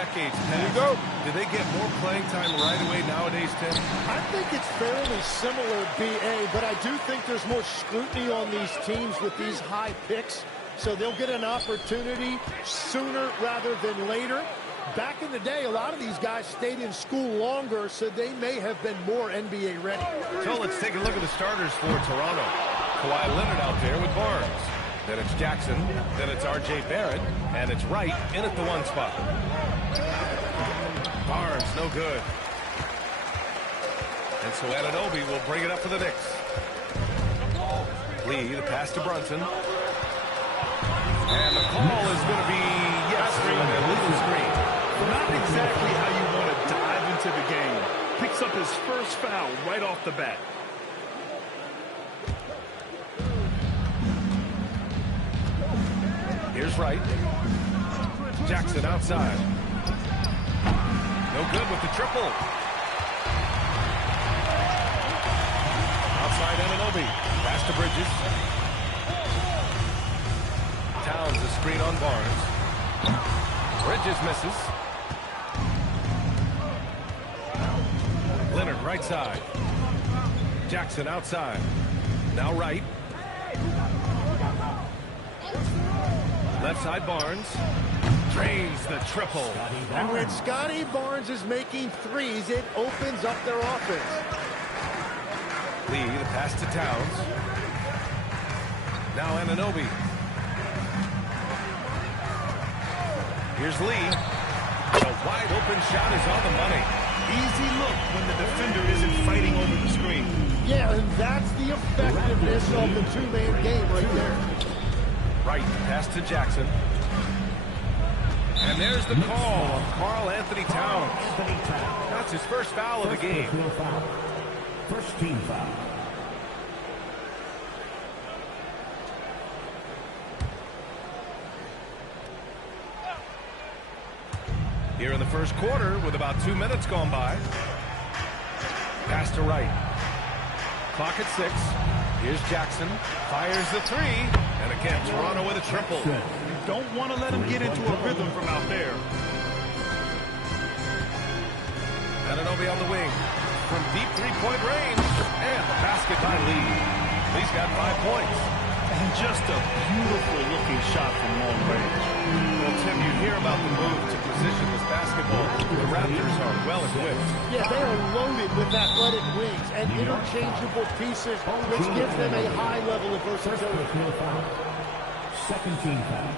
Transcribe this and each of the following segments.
decades There you past. go. Do they get more playing time right away nowadays, Tim? I think it's fairly similar, BA, but I do think there's more scrutiny on these teams with these high picks, so they'll get an opportunity sooner rather than later. Back in the day, a lot of these guys stayed in school longer, so they may have been more NBA ready. So let's take a look at the starters for Toronto. Kawhi Leonard out there with Barnes. Then it's Jackson. Then it's R.J. Barrett. And it's Wright in at the 1 spot. Barnes, no good. And so Anunoby will bring it up for the Knicks. Lee, the pass to Brunson. And the call is going to be, yes, an illegal screen. Not exactly how you want to dive into the game. Picks up his first foul right off the bat. Here's Wright. Jackson outside. No good with the triple. Outside Anunoby. Pass to Bridges. Towns the screen on Barnes. Bridges misses. Leonard right side. Jackson outside. Now Wright. Left side Barnes. Drains the triple. And when Scotty Barnes is making threes, it opens up their offense. Lee, the pass to Towns. Now Anunoby. Here's Lee. The wide open shot is on the money. Easy look when the defender isn't fighting over the screen. Yeah, and that's the effectiveness of the two-man game right there. Right, pass to Jackson. And there's the call on Karl Anthony Towns. That's his first foul of the game. First team foul. Here in the first quarter with about 2 minutes gone by. Pass to Wright. Clock at 6. Here's Jackson. Fires the 3. And again, Toronto with a triple. You don't want to let him get into a rhythm from out there. Anunoby on the wing. From deep three-point range. And the basket by Lee. Lee's got 5 points. And just a beautiful-looking shot from long range. Well, Tim, you hear about the move to position this basketball. The Raptors are well equipped. Yeah, they are loaded with athletic wings and interchangeable pieces, which gives them a high level of versatility. Second team foul.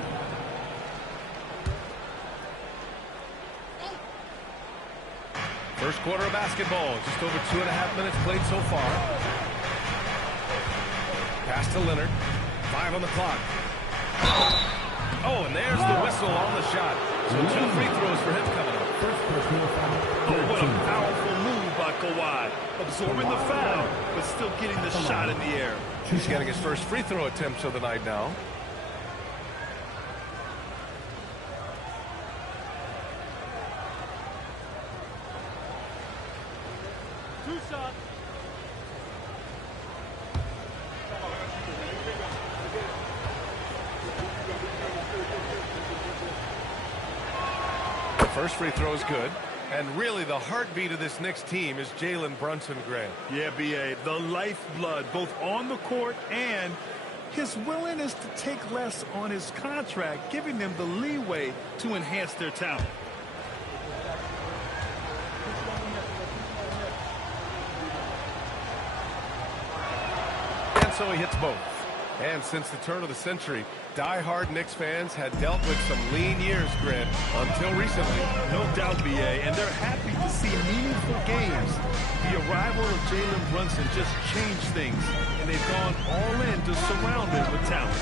First quarter of basketball. Just over 2.5 minutes played so far. Pass to Leonard. 5 on the clock. Oh, and there's the whistle on the shot. So 2 free throws for him coming up. Oh, what a powerful move by Kawhi. Absorbing the foul, but still getting the shot in the air. He's getting his first free throw attempt of the night now. Two shots. The first free throw is good. And really the heartbeat of this Knicks team is Jalen Brunson, Grant. Yeah, B.A., the lifeblood, both on the court and his willingness to take less on his contract, giving them the leeway to enhance their talent. And so he hits both. And since the turn of the century, die-hard Knicks fans had dealt with some lean years, Grant, until recently. No doubt, B.A., and they're happy to see meaningful games. The arrival of Jalen Brunson just changed things, and they've gone all in to surround him with talent.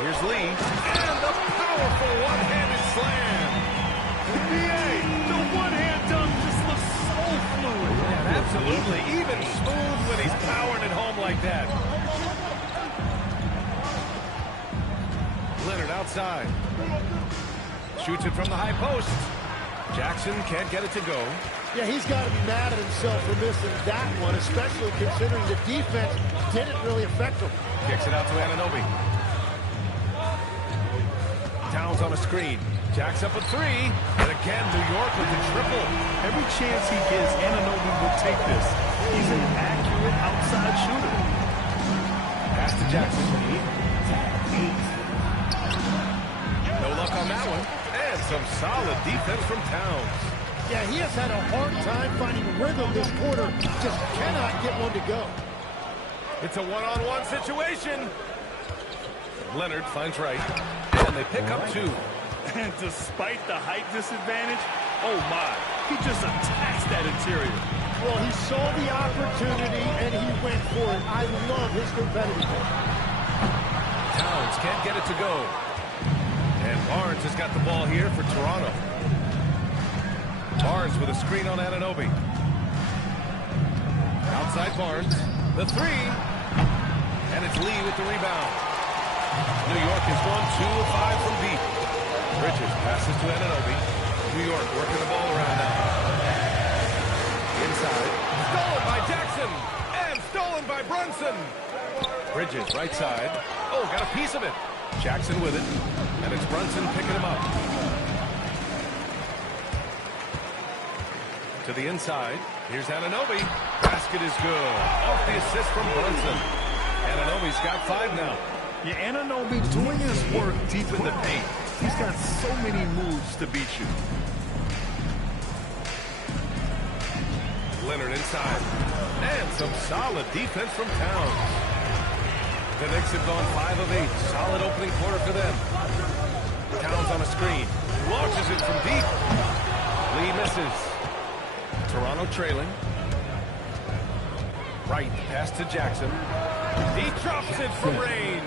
Here's Lee, and the powerful one-handed slam. B.A., the one-hand dunk just looks so fluid. Yeah, absolutely, even smooth when he's powering it home like that. Leonard outside. Shoots it from the high post. Jackson can't get it to go. Yeah, he's got to be mad at himself for missing that one, especially considering the defense didn't really affect him. Kicks it out to Anunoby. Towns on a screen. Jacks up a three. And again, New York with the triple. Every chance he gets, Anunoby will take this. He's an accurate outside shooter. Pass to Jackson. No luck on that one. And some solid defense from Towns. Yeah, he has had a hard time finding rhythm this quarter. Just cannot get one to go. It's a one-on-one situation. Leonard finds Wright. And they pick up two. And despite the height disadvantage, oh my, he just attacks that interior. Well, he saw the opportunity and he went for it. I love his competitiveness. Towns can't get it to go. And Barnes has got the ball here for Toronto. Barnes with a screen on Anunoby. Outside Barnes. The three. And it's Lee with the rebound. New York has gone 2 of 5 from deep. Bridges passes to Anunoby. New York working the ball around now. Inside. Stolen by Jackson. And stolen by Brunson. Bridges right side. Oh, got a piece of it. Jackson with it. And it's Brunson picking him up. To the inside. Here's Anunoby. Basket is good. Off the assist from Brunson. Anunoby's got 5 now. Yeah, Anunoby doing his work deep in the paint. He's got so many moves to beat you. Leonard inside. And some solid defense from Towns. The Knicks have gone 5 of 8. Solid opening quarter for them. Towns on a screen. Launches it from deep. Lee misses. Toronto trailing. Right, pass to Jackson. He drops it from range.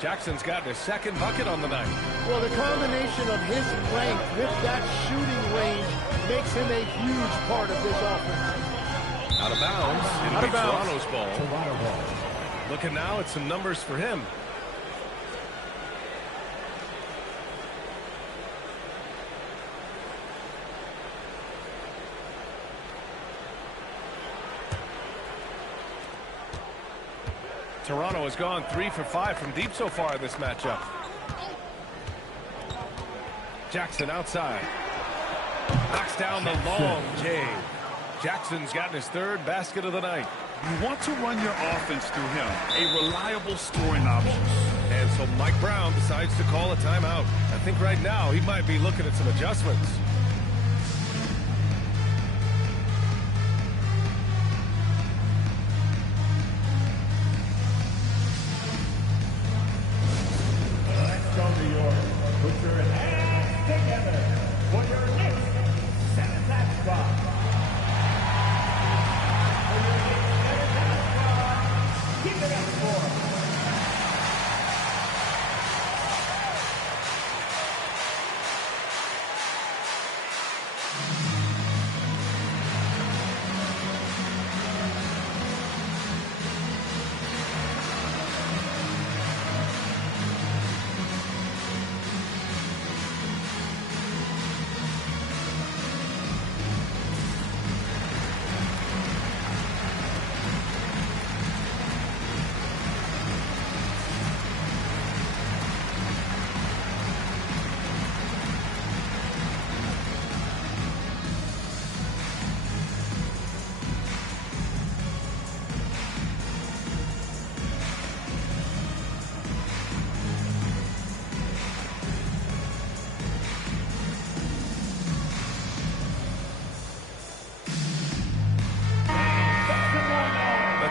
Jackson's gotten his second bucket on the night. Well, the combination of his length with that shooting range makes him a huge part of this offense. Out of bounds. It'll be Toronto's ball. Toronto ball. Looking now at some numbers for him. Toronto has gone 3 for 5 from deep so far in this matchup. Jackson outside. Knocks down the long J. Jackson's gotten his 3rd basket of the night. You want to run your offense through him. A reliable scoring option. And so Mike Brown decides to call a timeout. I think right now he might be looking at some adjustments.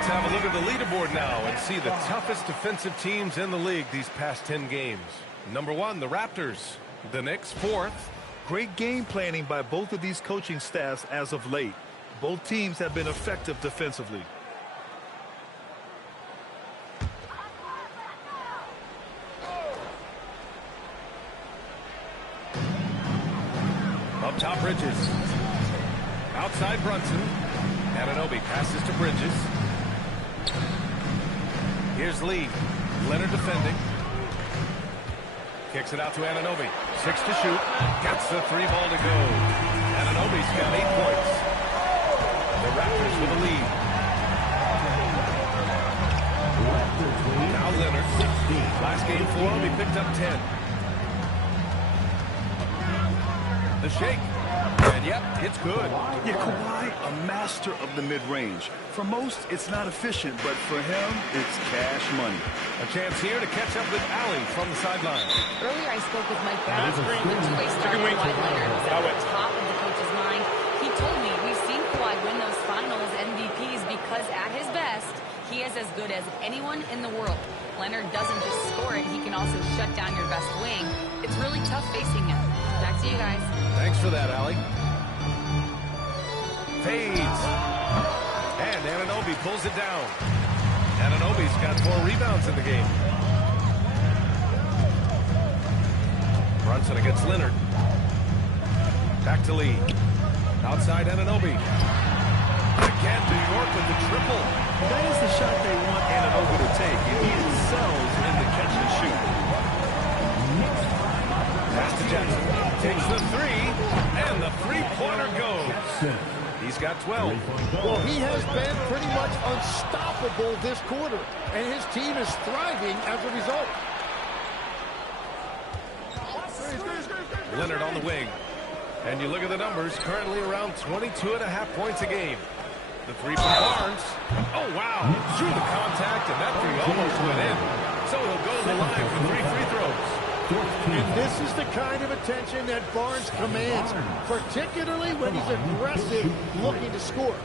Have a look at the leaderboard now and see the toughest defensive teams in the league these past 10 games. Number 1, the Raptors. The Knicks, 4th. Great game planning by both of these coaching staffs as of late. Both teams have been effective defensively. Up top, Bridges. Outside, Brunson. Anunoby passes to Bridges. Here's Lee. Leonard defending. Kicks it out to Anunoby. 6 to shoot. Gets the 3 ball to go. Anunoby's got 8 points. The Raptors with a lead. Now Leonard. Last game for him, he picked up 10. The shake. And yep, it's good. Yeah, Kawhi, a master of the mid-range. For most, it's not efficient, but for him, it's cash money. A chance here to catch up with Allie from the sideline. Earlier, I spoke with Mike Brown. The two-way star Kawhi Leonard was at the top of the coach's mind. He told me, we've seen Kawhi win those finals MVPs because at his best, he is as good as anyone in the world. Leonard doesn't just score it, he can also shut down your best wing. It's really tough facing him. Back to you guys. Thanks for that, Allie. Fades. And Anunoby pulls it down. Anunoby's got 4 rebounds in the game. Brunson against Leonard. Back to Lee. Outside Anunoby. Again, New York with the triple. That is the shot they want Anunoby to take, and he excels in the catch and shoot. Pass to Jackson. Takes the 3, and the three-pointer goes. He's got 12. Well, he has been pretty much unstoppable this quarter, and his team is thriving as a result. Leonard on the wing. And you look at the numbers, currently around 22.5 points a game. The 3 from Barnes. Oh, wow. Through the contact, and that 3 almost went in. So he'll go to the line for 3 free throws. And this is the kind of attention that Barnes commands, particularly when he's aggressive looking to score.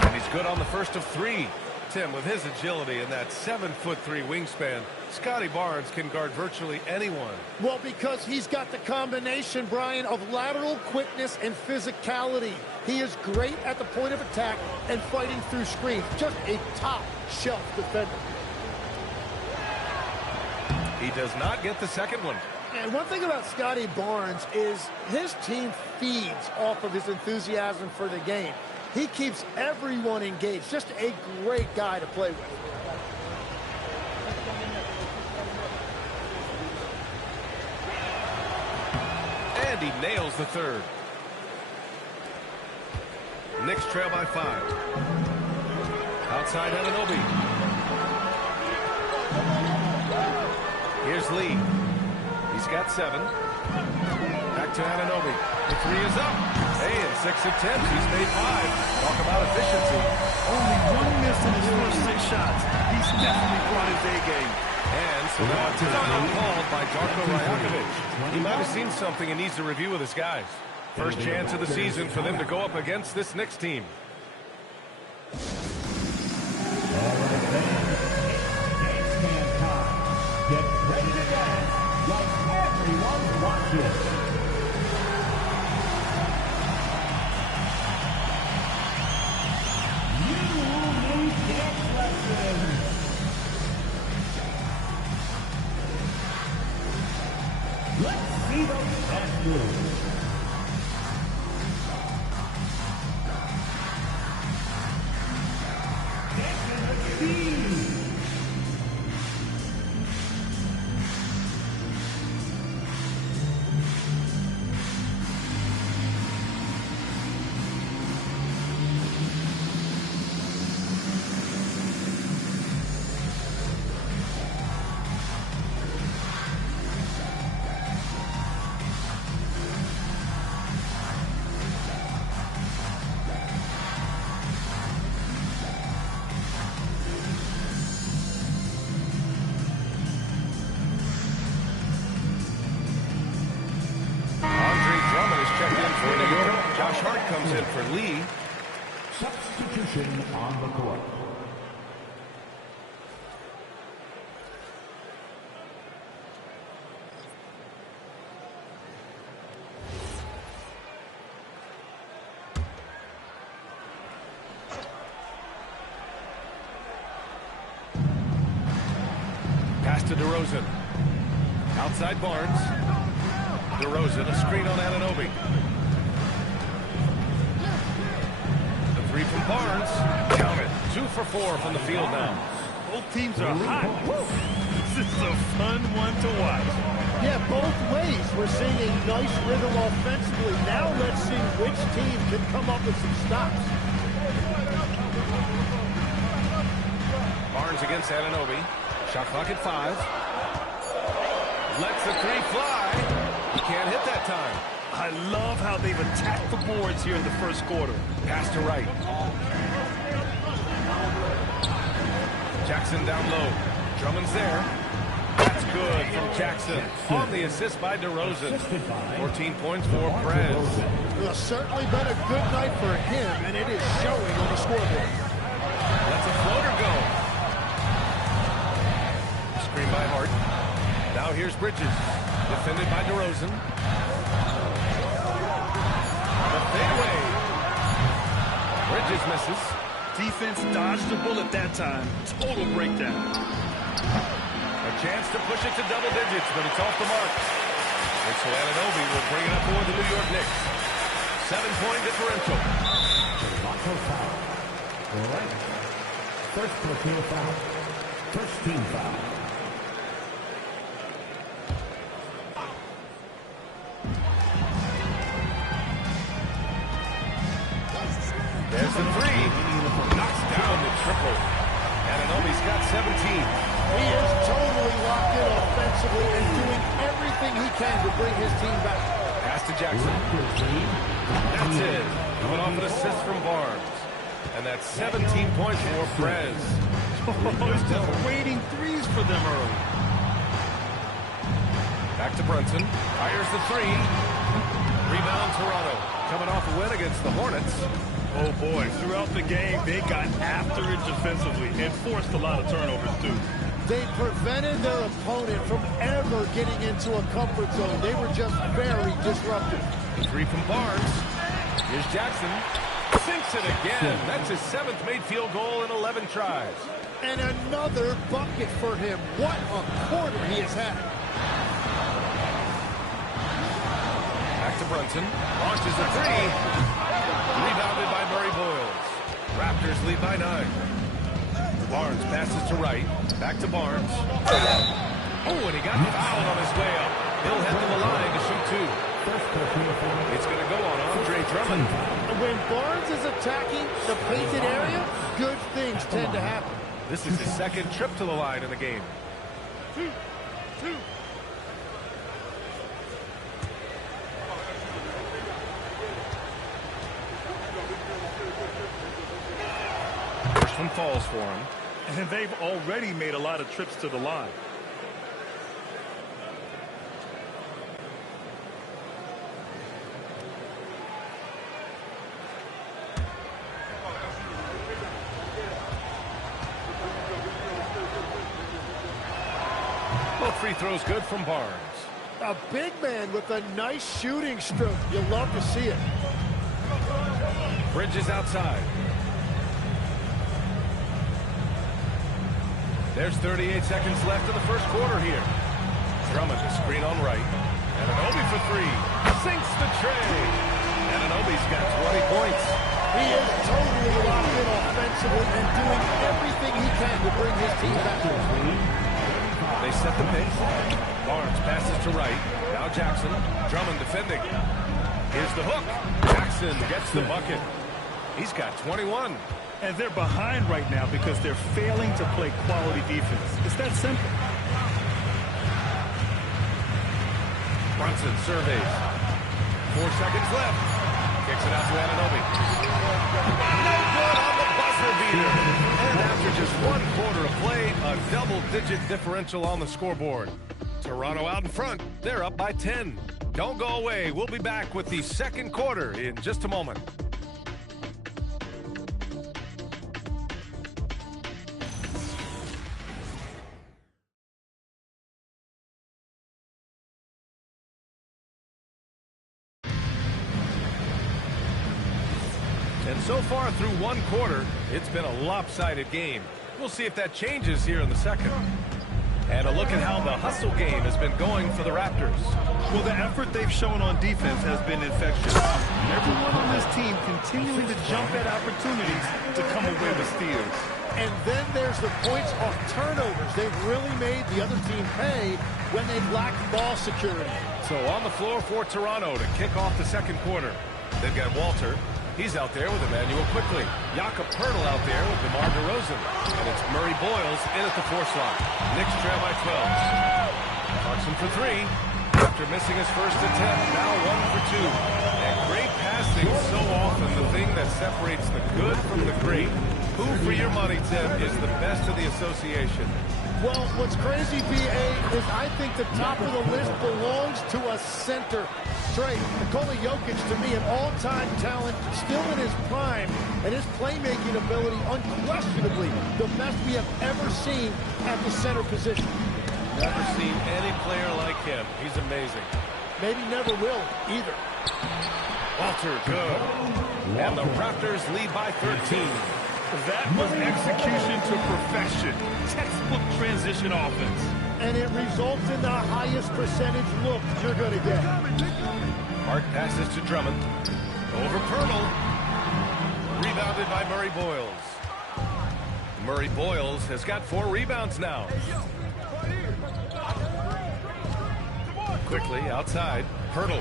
And he's good on the first of 3. Tim, with his agility and that 7'3" wingspan, Scotty Barnes can guard virtually anyone. Well, because he's got the combination, Brian, of lateral quickness and physicality. He is great at the point of attack and fighting through screens. Just a top-shelf defender. He does not get the second one. And one thing about Scotty Barnes is his team feeds off of his enthusiasm for the game. He keeps everyone engaged. Just a great guy to play with. And he nails the 3rd. Knicks trail by 5. Outside Anunoby. Here's Lee. He's got 7. Back to Anunoby. The 3 is up. Hey, in 6 attempts, he's made 5. Talk about efficiency. Only 1 miss in his first 6 shots. He's definitely brought his A game. And so now it's called by Darko Rajakovic. He might have seen something and needs to review with his guys. First chance of the season for them to go up against this Knicks team. Get ready to dance like everyone's watching. Let's see those dance moves. Josh Hart comes in for Lee. Substitution on the court. Pass to DeRozan. Outside Barnes. DeRozan, a screen on Anunoby. The 3 from Barnes. Count it. 2 for 4 from the field now. Both teams are hot. This is a fun one to watch. Yeah, both ways. We're seeing a nice rhythm offensively. Now let's see which team can come up with some stops. Barnes against Anunoby. Shot clock at 5. Lets the three fly. He can't hit that time. I love how they've attacked the boards here in the first quarter. Pass to Wright. Jackson down low. Drummond's there. That's good from Jackson. On the assist by DeRozan. 14 points for Perez. Well, certainly been a good night for him, and it is showing on the scoreboard. Lets a floater go. Screen by Hart. Now here's Bridges. Defended by DeRozan. The fadeaway. Bridges misses. Defense dodged the bullet that time. Total breakdown. A chance to push it to double digits, but it's off the mark. And so Anunoby will bring it up for the New York Knicks. 7-point differential. First personal foul. First team foul. There's the three. Knocks down the triple. Anunoby's got 17. He is totally locked in offensively and doing everything he can to bring his team back. Pass to Jackson. That's it. Coming off an assist from Barnes. And that's 17 points for Perez. He's just waiting threes for them early. Back to Brunson. Fires the three. Rebound Toronto. Coming off a win against the Hornets. Oh, boy. Throughout the game, they got after it defensively and forced a lot of turnovers, too. They prevented their opponent from ever getting into a comfort zone. They were just very disruptive. Three from Barnes. Here's Jackson. Sinks it again. That's his 7th made field goal in 11 tries. And another bucket for him. What a quarter he has had. Back to Brunson. Launches a three. Rebounded by Murray Boyles. Raptors lead by 9. Barnes passes to Wright. Back to Barnes. Oh, and he got fouled on his way up. He'll head to the line to shoot 2. It's going to go on Andre Drummond. When Barnes is attacking the painted area, good things tend to happen. This is his 2nd trip to the line in the game. First one falls for him. And they've already made a lot of trips to the line. Both free throws good from Barnes. A big man with a nice shooting stroke. You'll love to see it. Bridges outside. There's 38 seconds left in the first quarter here. Drummond to screen on Wright. Anunoby for 3. Sinks the tray. Anunoby's got 20 points. He is totally locked in offensively and doing everything he can to bring his team back to the lead. They set the pace. Barnes passes to Wright. Now Jackson. Drummond defending. Here's the hook. Jackson gets the bucket. He's got 21. And they're behind right now because they're failing to play quality defense. It's that simple. Brunson surveys. 4 seconds left. Kicks it out to Anunoby. No good on the buzzer beater. And after just 1 quarter of play, a double-digit differential on the scoreboard. Toronto out in front. They're up by 10. Don't go away. We'll be back with the second quarter in just a moment. And so far through 1 quarter, it's been a lopsided game. We'll see if that changes here in the second. And a look at how the hustle game has been going for the Raptors. Well, the effort they've shown on defense has been infectious. Everyone on this team continuing to jump at opportunities to come away with steals. And then there's the points off turnovers. They've really made the other team pay when they've lacked ball security. So on the floor for Toronto to kick off the second quarter. They've got Walter. He's out there with Emmanuel quickly. Jakob Poeltl out there with DeMar DeRozan. And it's Murray Boyles in at the 4 slot. Knicks trail by 12. Clarkson for 3. After missing his first attempt, now 1 for 2. And great passing, so often the thing that separates the good from the great. Who, for your money, Tim, is the best of the association? Well, what's crazy, B.A., is I think the top of the list belongs to a center. Trey, Nikola Jokic, to me, an all-time talent, still in his prime, and his playmaking ability, unquestionably, the best we have ever seen at the center position. Never seen any player like him. He's amazing. Maybe never will, either. Walter, good. And the Raptors lead by 13. That was execution to perfection. Textbook transition offense. And it results in the highest percentage look you're going to get. Hart passes to Drummond. Over Poeltl. Rebounded by Murray Boyles. Murray Boyles has got 4 rebounds now. Quickly outside. Poeltl.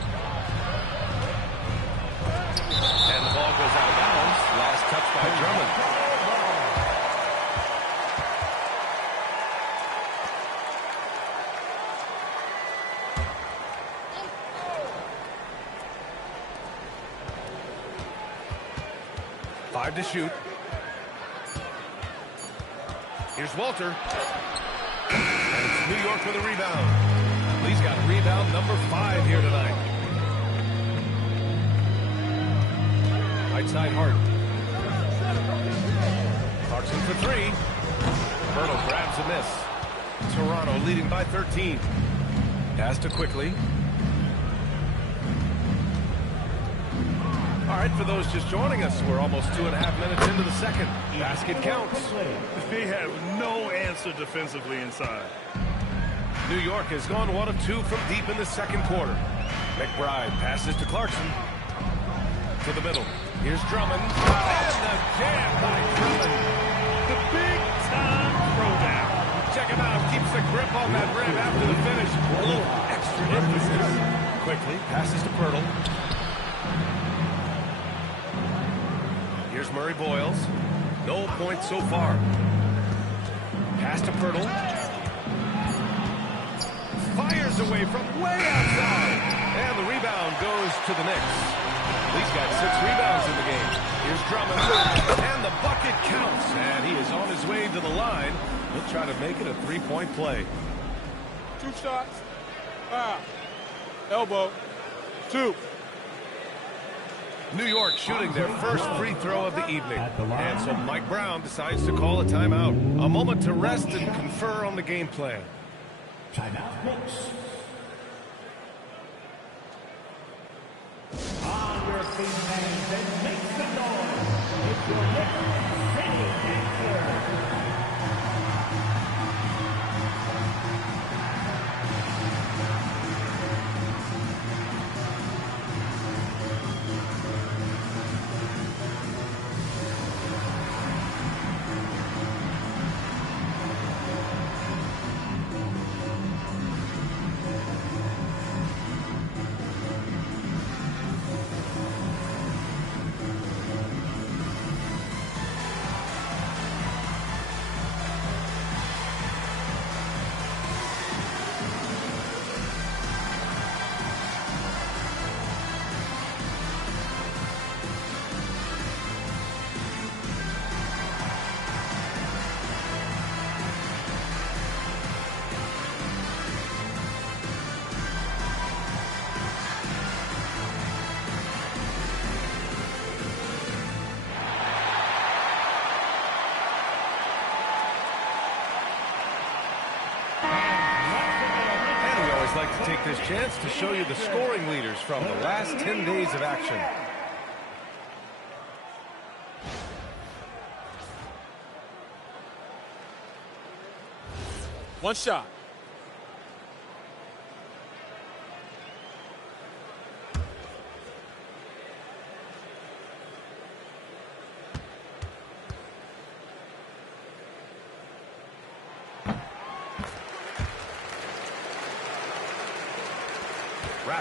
And the ball goes out of bounds. Last touch by Drummond. To shoot. Here's Walter. And it's New York with a rebound. Lee's got rebound number 5 here tonight. Right side Hart. Clarkson for 3. Poeltl grabs a miss. Toronto leading by 13. Pass to Quickly. All right, for those just joining us, we're almost 2.5 minutes into the second. Basket counts. They have no answer defensively inside. New York has gone 1 of 2 from deep in the second quarter. McBride passes to Clarkson. To the middle. Here's Drummond. And the jam by Drummond. The big-time throwdown. Check him out. Keeps the grip on that rim after the finish. A little extra emphasis. Quickly passes to Poeltl. Here's Murray Boyles. No points so far. Pass to Poeltl. Fires away from way outside. And the rebound goes to the Knicks. He's got 6 rebounds in the game. Here's Drummond. And the bucket counts. And he is on his way to the line. He'll try to make it a 3-point play. 2 shots. Foul. Elbow. 2. New York shooting their first free throw of the evening. And so Mike Brown decides to call a timeout. A moment to rest and confer on the game plan. Timeout, Knicks. On your feet, fans, and make some noise. It's your Knicks City Answer. Like to take this chance to show you the scoring leaders from the last 10 days of action. One shot.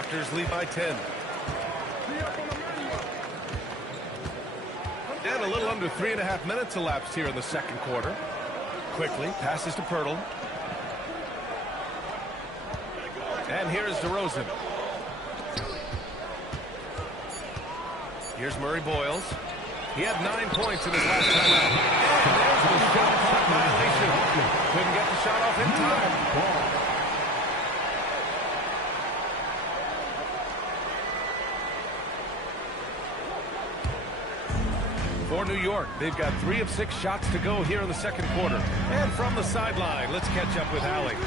Raptors lead by 10. And a little under 3.5 minutes elapsed here in the second quarter. Quickly passes to Pirtle. And here is DeRozan. Here's Murray Boyles. He had 9 points in his last time out. And there's the shot clock violation. Couldn't get the shot off in time. For New York, they've got 3 of 6 shots to go here in the second quarter. And from the sideline, let's catch up with Allie.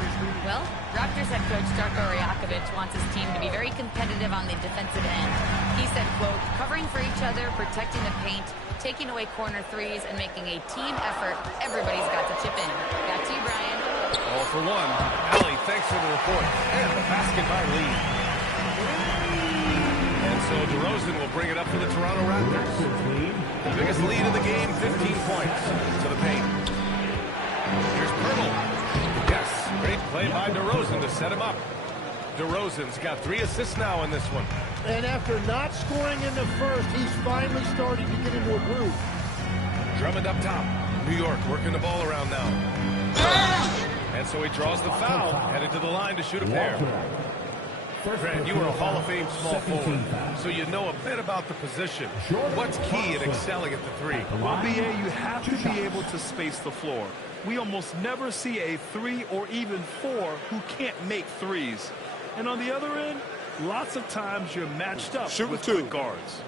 Well, Raptors head coach Darko Rajakovic wants his team to be very competitive on the defensive end. He said, quote, covering for each other, protecting the paint, taking away corner threes, and making a team effort. Everybody's got to chip in. Back to you, Brian. All for one. Allie, thanks for the report. And the basket by Lee. And so DeRozan will bring it up for the Toronto Raptors. The biggest lead in the game, 15 points to the paint. Here's Pirtle. Yes, great play by DeRozan to set him up. DeRozan's got 3 assists now in this one. And after not scoring in the first, he's finally starting to get into a groove. Drummond up top. New York working the ball around now. And so he draws the foul, headed to the line to shoot a pair. Grant, you were a Hall of Fame small forward, so you know a bit about the position. What's key in excelling at the 3? Well, B.A., you have to be able to space the floor. We almost never see a 3 or even 4 who can't make threes. And on the other end, lots of times you're matched up with good guards.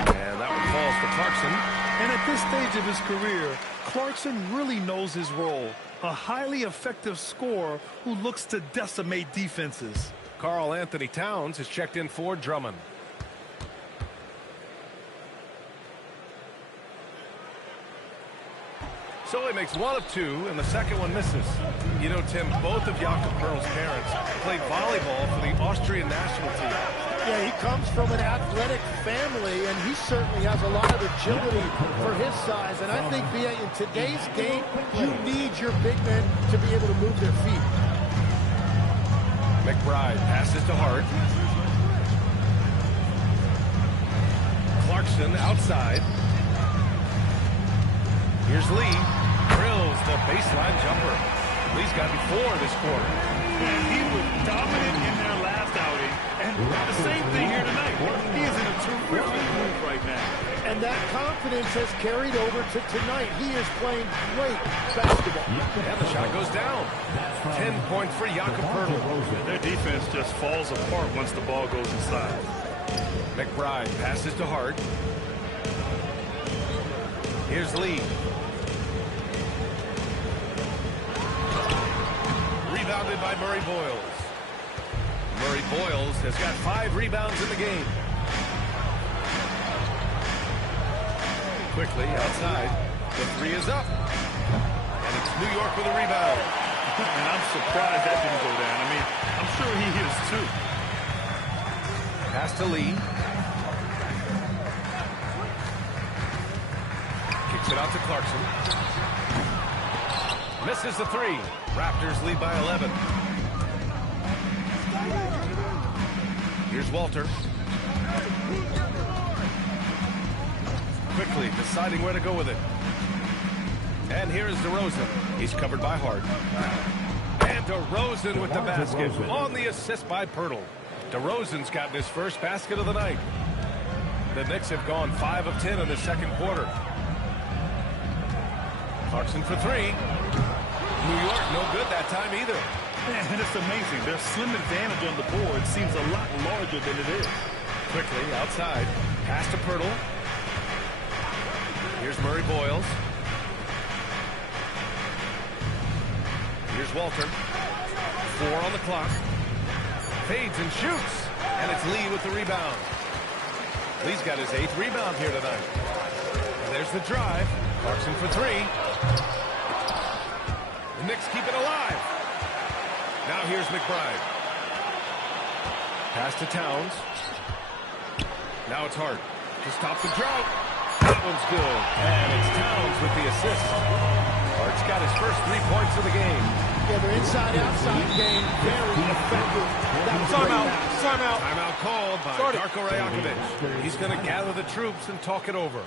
And that one falls for Clarkson. And at this stage of his career, Clarkson really knows his role. A highly effective scorer who looks to decimate defenses. Karl Anthony Towns has checked in for Drummond. So he makes 1 of 2, and the second one misses. You know, Tim, both of Jakob Perl's parents played volleyball for the Austrian national team. Yeah, he comes from an athletic family, and he certainly has a lot of agility for his size. And I think, in today's game, you need your big men to be able to move their feet. McBride passes to Hart. Clarkson outside. Here's Lee. Drills the baseline jumper. Lee's got 4 this quarter. And he was dominant in their last outing. And the same thing here tonight. He is in a terrific mood right now. And that confidence has carried over to tonight. He is playing great basketball. And the shot goes down. 10 points for Jakob Perl. Their defense just falls apart once the ball goes inside. McBride passes to Hart. Here's Lee. Rebounded by Murray Boyles. Murray Boyles has got 5 rebounds in the game. Quickly outside. The 3 is up. And it's New York with a rebound. And I'm surprised that didn't go down. I mean, I'm sure he is too. Pass to Lee. Kicks it out to Clarkson. Misses the 3. Raptors lead by 11. Here's Walter. Quickly deciding where to go with it. And here is DeRozan. He's covered by Hart. And DeRozan with the basket on the assist by Pirtle. DeRozan's gotten his first basket of the night. The Knicks have gone 5 of 10 in the second quarter. Clarkson for 3. New York no good that time either. And it's amazing. Their slim advantage on the board seems a lot larger than it is. Quickly outside. Pass to Pirtle. Here's Murray Boyles. Here's Walter. 4 on the clock. Fades and shoots. And it's Lee with the rebound. Lee's got his 8th rebound here tonight. And there's the drive. Clarkson for 3. The Knicks keep it alive. Now here's McBride. Pass to Towns. Now it's Hart to stop the drought. That one's good. And it's Towns with the assist. Hart's got his first 3 points of the game. Yeah, their inside-outside game, very effective. Timeout. Timeout. Timeout called by Darko Rajakovic. He's going to gather the troops and talk it over.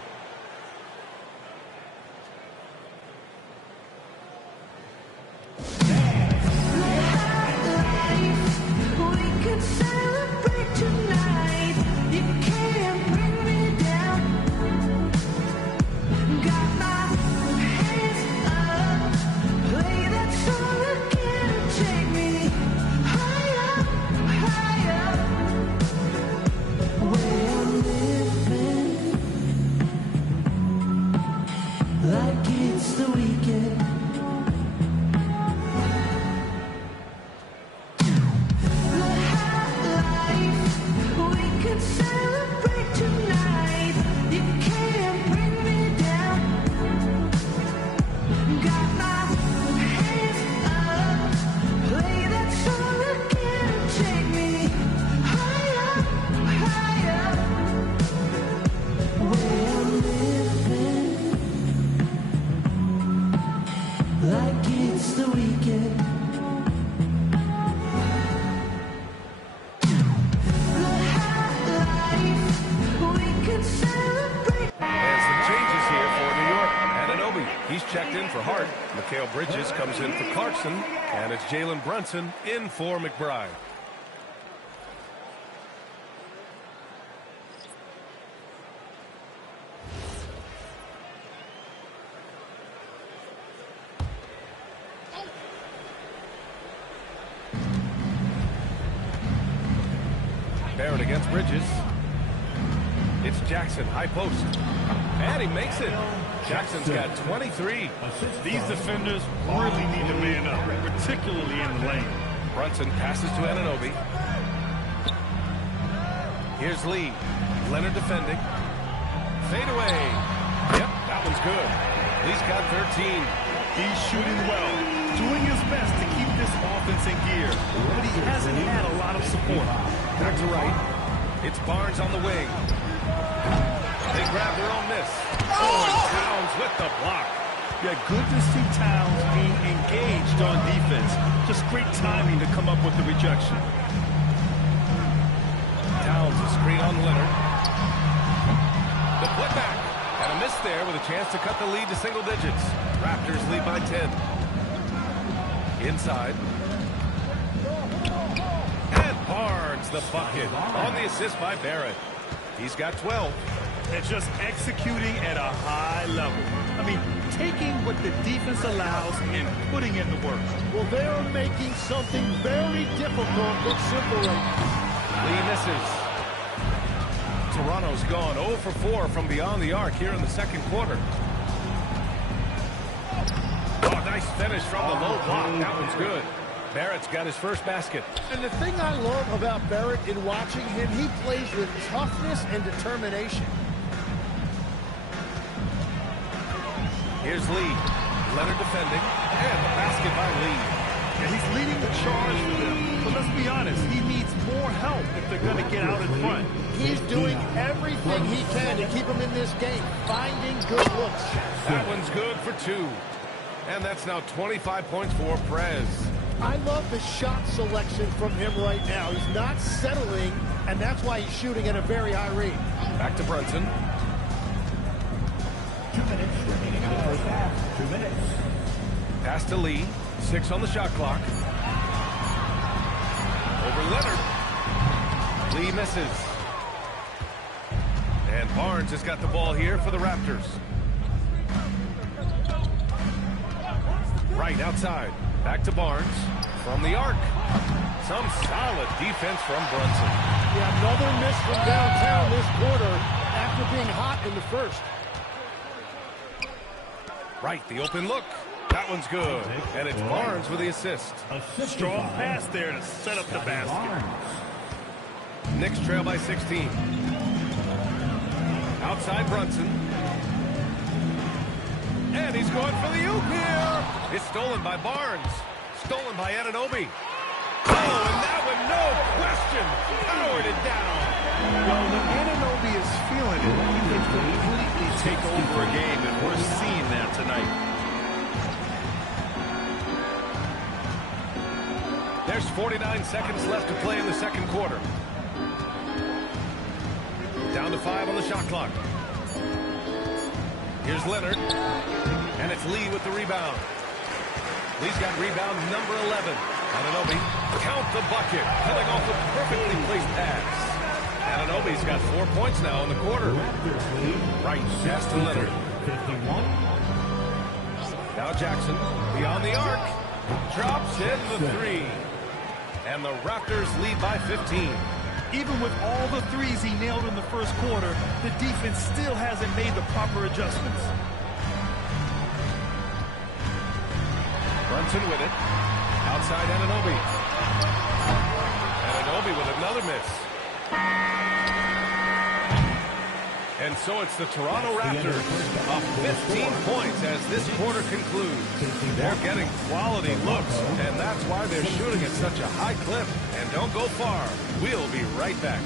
He's checked in for Hart. Mikal Bridges comes in for Clarkson. And it's Jalen Brunson in for McBride. Barrett against Bridges. It's Jackson, high post. And he makes it. Jackson's got 23. These defenders really need to man up, particularly in the lane. Brunson passes to Anunoby. Here's Lee. Leonard defending. Fade away. Yep, that one's good. Lee's got 13. He's shooting well, doing his best to keep this offense in gear, but he hasn't had a lot of support. Back to right. It's Barnes on the wing. They grab their own miss. Oh, and Towns with the block. Yeah, good to see Towns being engaged on defense. Just great timing to come up with the rejection. Towns a screen on Leonard. The putback. And a miss there with a chance to cut the lead to single digits. Raptors lead by 10. Inside. And Barnes the bucket on the assist by Barrett. He's got 12. And just executing at a high level. I mean, taking what the defense allows and putting in the work. Well, they're making something very difficult look simple right now. Lee misses. Toronto's gone 0 for 4 from beyond the arc here in the second quarter. Oh, nice finish from the low block. That one's good. Barrett's got his first basket. And the thing I love about Barrett in watching him, he plays with toughness and determination. Here's Lee. Leonard defending. And the basket by Lee. Yeah, he's leading the charge for them. But let's be honest, he needs more help if they're going to get out in front. He's doing everything he can to keep him in this game, finding good looks. That one's good for 2. And that's now 25 points for Prez. I love the shot selection from him right now. He's not settling, and that's why he's shooting at a very high rate. Back to Brunson. 2 minutes remaining in the first half. 2 minutes. Pass to Lee. 6 on the shot clock. Over Leonard. Lee misses. And Barnes has got the ball here for the Raptors. Right outside. Back to Barnes. From the arc. Some solid defense from Brunson. Yeah, another miss from downtown this quarter after being hot in the first. Right, the open look. That one's good. And it's Barnes with the assist. Strong pass there to set up the basket. Knicks trail by 16. Outside Brunson. And he's going for the oop here. It's stolen by Barnes. Stolen by Anunoby. Oh, and that one no question, powered it down. Well, when Anunoby is feeling it, he can completely take over a game, and we're seeing that tonight. There's 49 seconds left to play in the second quarter. Down to 5 on the shot clock. Here's Leonard, and it's Lee with the rebound. Lee's got rebound number 11. Anunoby, count the bucket, coming off a perfectly placed pass. Anunoby's got 4 points now in the quarter. Right, pass to Leonard. Now Jackson, beyond the arc, drops in the 3. And the Raptors lead by 15. Even with all the threes he nailed in the first quarter, the defense still hasn't made the proper adjustments. Brunson with it. Outside Anunoby. Anunoby with another miss. And so it's the Toronto Raptors up 15 points as this quarter concludes. They're getting quality looks, and that's why they're shooting at such a high clip. And don't go far. We'll be right back.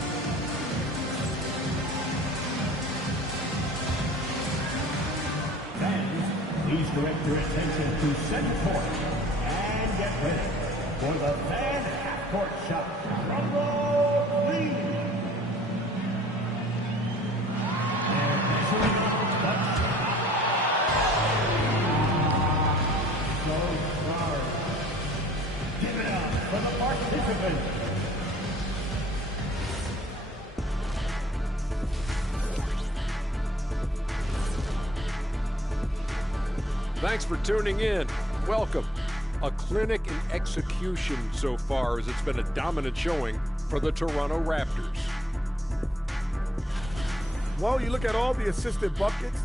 Fans, please direct your attention to center court and get ready for the fan half-court shot. Rumble lead. And measuring up the shot. So sorry. Give it up for the participants. Thanks for tuning in. Welcome. A clinic in execution so far, as it's been a dominant showing for the Toronto Raptors. Well, you look at all the assisted buckets,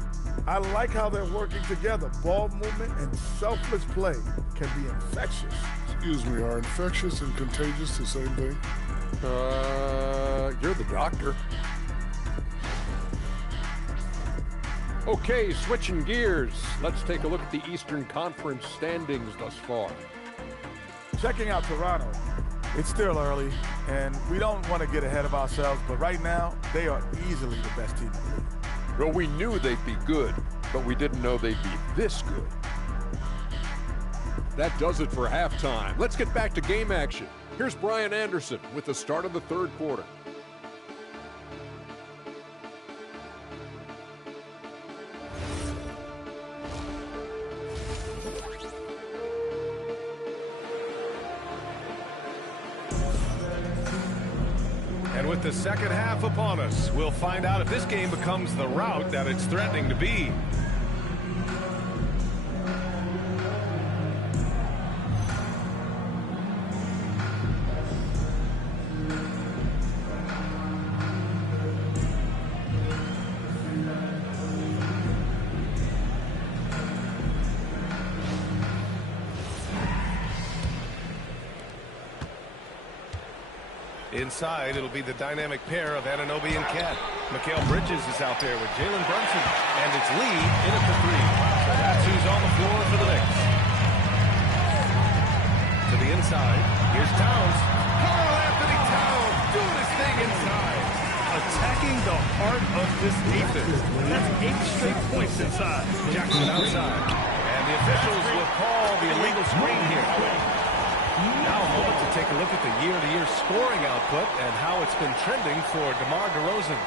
I like how they're working together. Ball movement and selfless play can be infectious. Excuse me, are infectious and contagious the same thing? You're the doctor. Okay, switching gears. Let's take a look at the Eastern Conference standings thus far. Checking out Toronto, it's still early, and we don't want to get ahead of ourselves, but right now, they are easily the best team in the league. Well, we knew they'd be good, but we didn't know they'd be this good. That does it for halftime. Let's get back to game action. Here's Brian Anderson with the start of the third quarter. And with the second half upon us, we'll find out if this game becomes the rout that it's threatening to be. Inside, it'll be the dynamic pair of Anunoby and Cat. Mikal Bridges is out there with Jalen Brunson, and it's Lee in at the 3. So that's who's on the floor for the Knicks. To the inside, here's Towns. Karl Anthony Towns doing his thing inside. Attacking the heart of this defense. That's 8 straight points inside. Jackson outside. And the officials will call the illegal screen here. Now a moment to take a look at the year-to-year scoring output and how it's been trending for DeMar DeRozan.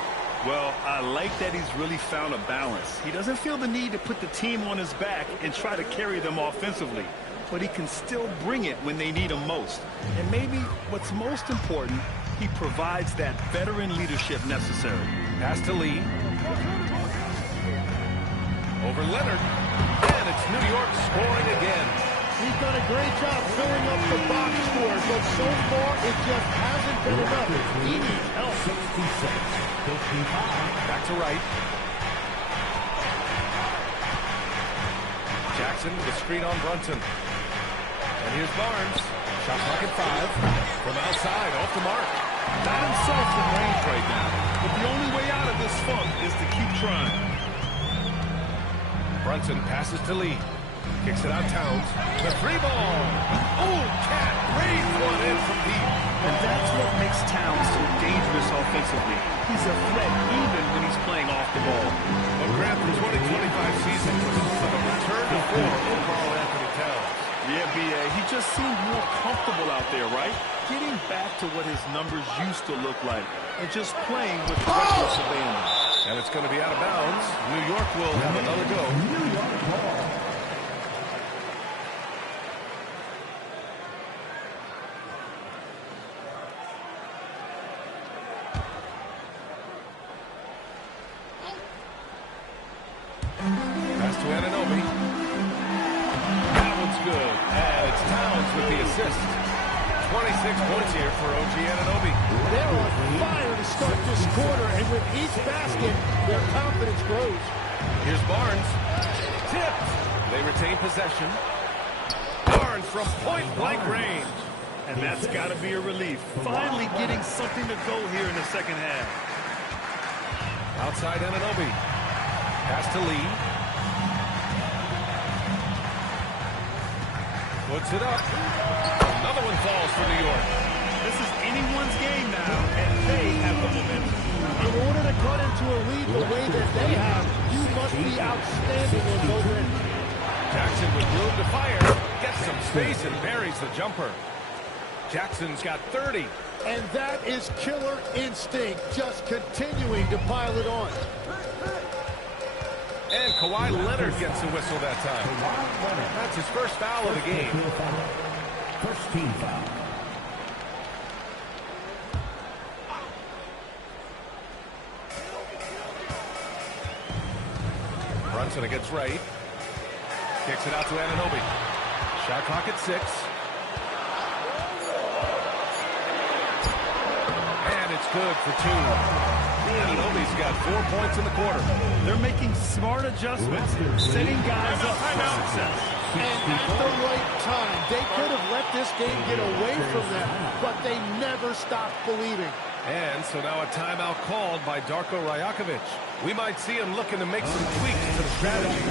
Well, I like that he's really found a balance. He doesn't feel the need to put the team on his back and try to carry them offensively, but he can still bring it when they need him most. And maybe what's most important, he provides that veteran leadership necessary. Pass to Lee. Over Leonard. And it's New York scoring again. He's done a great job filling up the box score, but so far it just hasn't been enough. He needs help. 56-55. Back to right. Jackson with a screen on Brunson. And here's Barnes. Shot clock at 5. From outside, off the mark. Not himself in range right now, but the only way out of this funk is to keep trying. Brunson passes to Lee. Kicks it out Towns. The three ball. Oh, Cat raised one in from deep. And that's what makes Towns so dangerous offensively. He's a threat even when he's playing off the ball. Well, Grant, the 2025 season was a return to form for Karl Anthony Towns. Yeah, B.A. He just seemed more comfortable out there, right? Getting back to what his numbers used to look like and just playing with reckless abandon. And it's going to be out of bounds. New York will have another go. New York ball. Pass to Anunoby. That one's good. And it's Towns with the assist. 26 points here for OG Anunoby. They're on fire to start this quarter, and with each basket, their confidence grows. Here's Barnes. Tipped. They retain possession. Barnes from point-blank range. And that's got to be a relief. Finally getting something to go here in the second half. Outside Anunoby. Pass to Lee. Puts it up. Another one falls for New York. This is anyone's game now, and they have the momentum. In order to cut into a lead the way that they have, you must be outstanding on both ends. Jackson with room to fire. Gets some space and buries the jumper. Jackson's got 30. And that is killer instinct, just continuing to pile it on. And Kawhi Leonard gets a whistle that time. That's his first foul of the game. First team foul. Brunson against Wright. Kicks it out to Anunoby. Shot clock at 6. And it's good for 2. Anunoby's got 4 points in the quarter. They're making smart adjustments, setting guys up for success. And at the right time, they could have let this game get away from them, but they never stopped believing. And so now a timeout called by Darko Rajakovic. We might see him looking to make some tweaks to the strategy.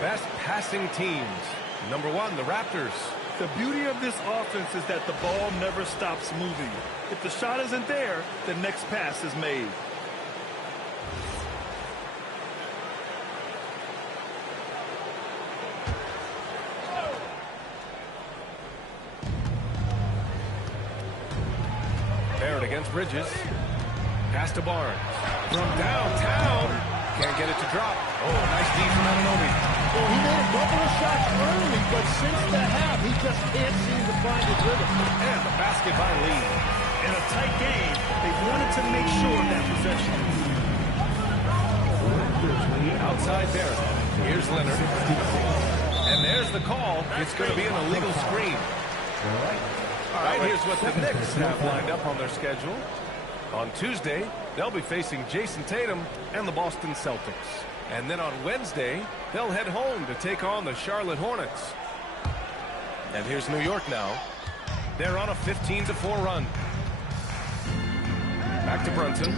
Best passing teams. Number 1, the Raptors. The beauty of this offense is that the ball never stops moving. If the shot isn't there, the next pass is made. Barrett against Bridges. Pass to Barnes. From downtown. Can't get it to drop. Oh, nice D from Anunoby. Well, he made a couple of shots early, but since the half, he just can't seem to find his rhythm. And the basket by Lee. In a tight game, they wanted to make sure of that possession. Outside Barrett. Here's Leonard. And there's the call. It's going to be an illegal screen. All right, here's what the Knicks have lined up on their schedule. On Tuesday, they'll be facing Jason Tatum and the Boston Celtics. And then on Wednesday, they'll head home to take on the Charlotte Hornets. And here's New York now. They're on a 15-4 run. Back to Brunson.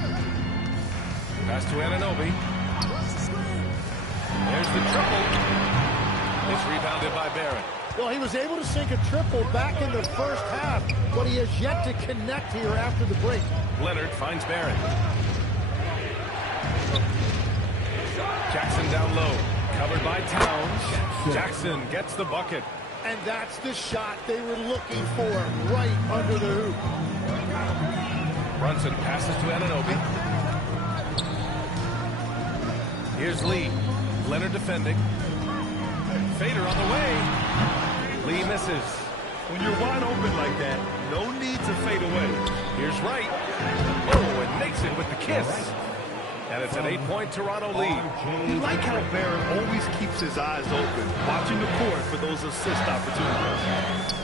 Pass to Anunoby. There's the triple. It's rebounded by Barrett. Well, he was able to sink a triple back in the first half, but he has yet to connect here after the break. Leonard finds Barrett. Jackson down low. Covered by Towns. Jackson gets the bucket. And that's the shot they were looking for, right under the hoop. Brunson passes to Anunoby. Here's Lee. Leonard defending. Fader on the way. Lee misses. When you're wide open like that, no need to fade away. Here's Wright. Oh, and makes it with the kiss. And it's an 8-point Toronto lead. You like how Barrett always keeps his eyes open, watching the court for those assist opportunities.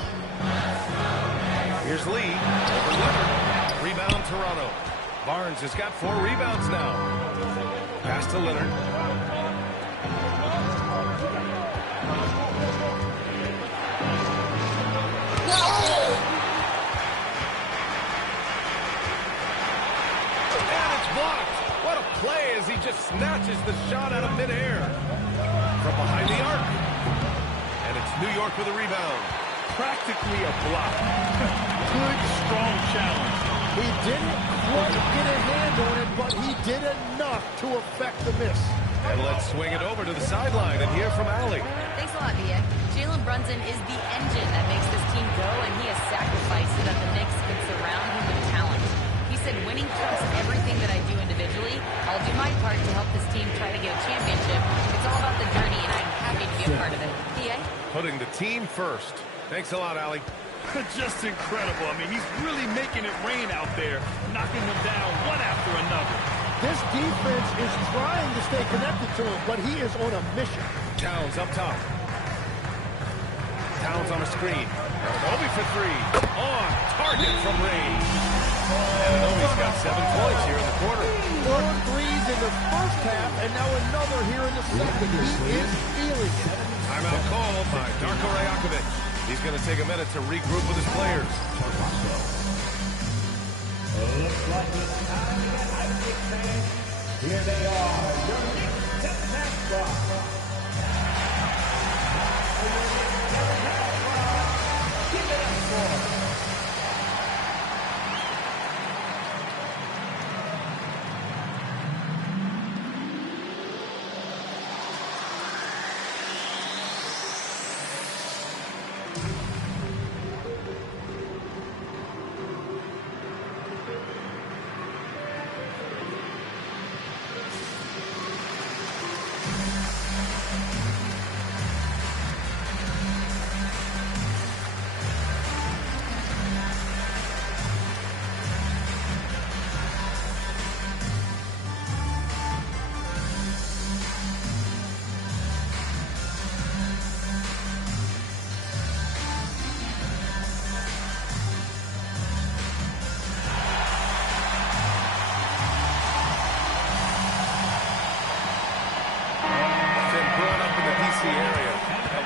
Here's Lee. Over Leonard. Rebound Toronto. Barnes has got 4 rebounds now. Pass to Leonard. Play as he just snatches the shot out of midair from behind the arc. And it's New York with a rebound. Practically a block. Good, strong challenge. He didn't quite get a hand on it, but he did enough to affect the miss. And let's swing it over to the sideline and hear from Allie. Thanks a lot, B.A. Jalen Brunson is the engine that makes this team go, and he has sacrificed so that the Knicks can surround him with talent. He said, winning trumps everything that I do individually. I'll do my part to help this team try to get a championship. It's all about the journey, and I'm happy to be a part of it. B.A.? Putting the team first. Thanks a lot, Allie. Just incredible. I mean, he's really making it rain out there, knocking them down one after another. This defense is trying to stay connected to him, but he is on a mission. Towns up top. Towns on a screen. Anunoby for 3. On target from range. Anunoby's got 7 points here in the quarter. 4 threes in the first half, and now another here in the second. He is feeling it. Timeout called by Darko Rajakovic. He's going to take a minute to regroup with his players. Looks like it's time to get Isaac fans. Here they are, your Knicks mascot. Give it up for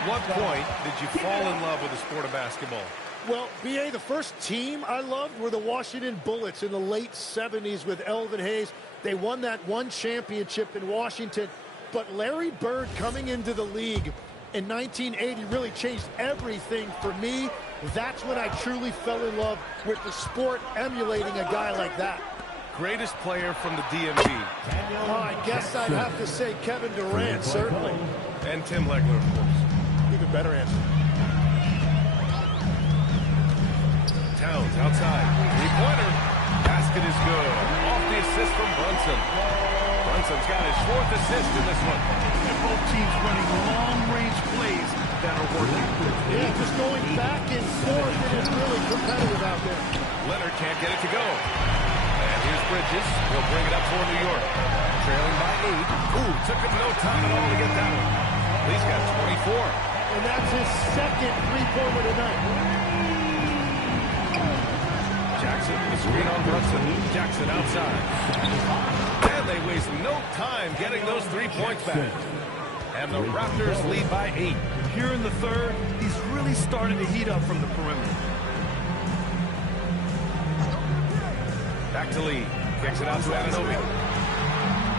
At what point did you fall in love with the sport of basketball? Well, B.A., the first team I loved were the Washington Bullets in the late 70s with Elvin Hayes. They won that one championship in Washington. But Larry Bird coming into the league in 1980 really changed everything for me. That's when I truly fell in love with the sport, emulating a guy like that. Greatest player from the DMV. Oh, I guess I'd have to say Kevin Durant, certainly. And Tim Legler, of course. Even better answer. Towns outside. Three-pointer. Basket is good. Off the assist from Brunson. Brunson's got his 4th assist in this one. And both teams running long-range plays that are working. Yeah, just going back and forth. It is really competitive out there. Leonard can't get it to go. And here's Bridges. He'll bring it up for New York. Trailing by 8. Ooh, took him no time at all to get that one. He's got 24. And that's his 2nd three-pointer tonight. Jackson, the screen on Brunson. Jackson outside. And they waste no time getting those 3 points back. And the Raptors lead by 8. Here in the third, he's really starting to heat up from the perimeter. Back to Lee. Kicks it out to Anunoby.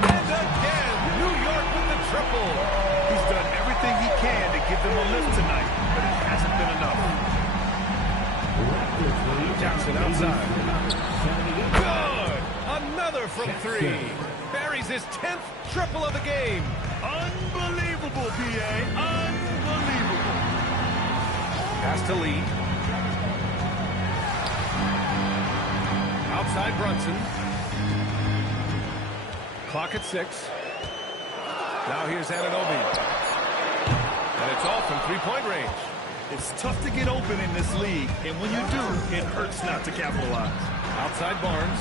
And again, New York with the triple. He's done everything he can to give them a lift tonight. but it hasn't been enough. Jackson outside. Good! Another from three. Buries his 10th triple of the game. Unbelievable, PA. Unbelievable. Pass to Lee. Outside Brunson. Clock at 6. Now here's Anunoby. And it's all from three-point range. It's tough to get open in this league, and when you do, it hurts not to capitalize. Outside Barnes.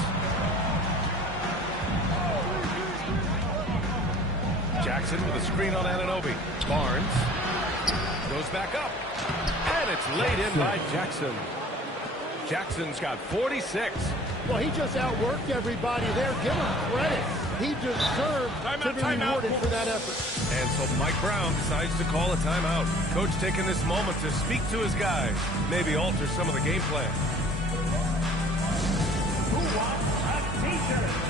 Jackson with a screen on Anunoby. Barnes goes back up. And it's laid in by Jackson. Jackson's got 46. Well, he just outworked everybody there. Give him credit. He deserved to be rewarded for that effort. And so Mike Brown decides to call a timeout. Coach taking this moment to speak to his guys. Maybe alter some of the game plan. Who wants a t-shirt?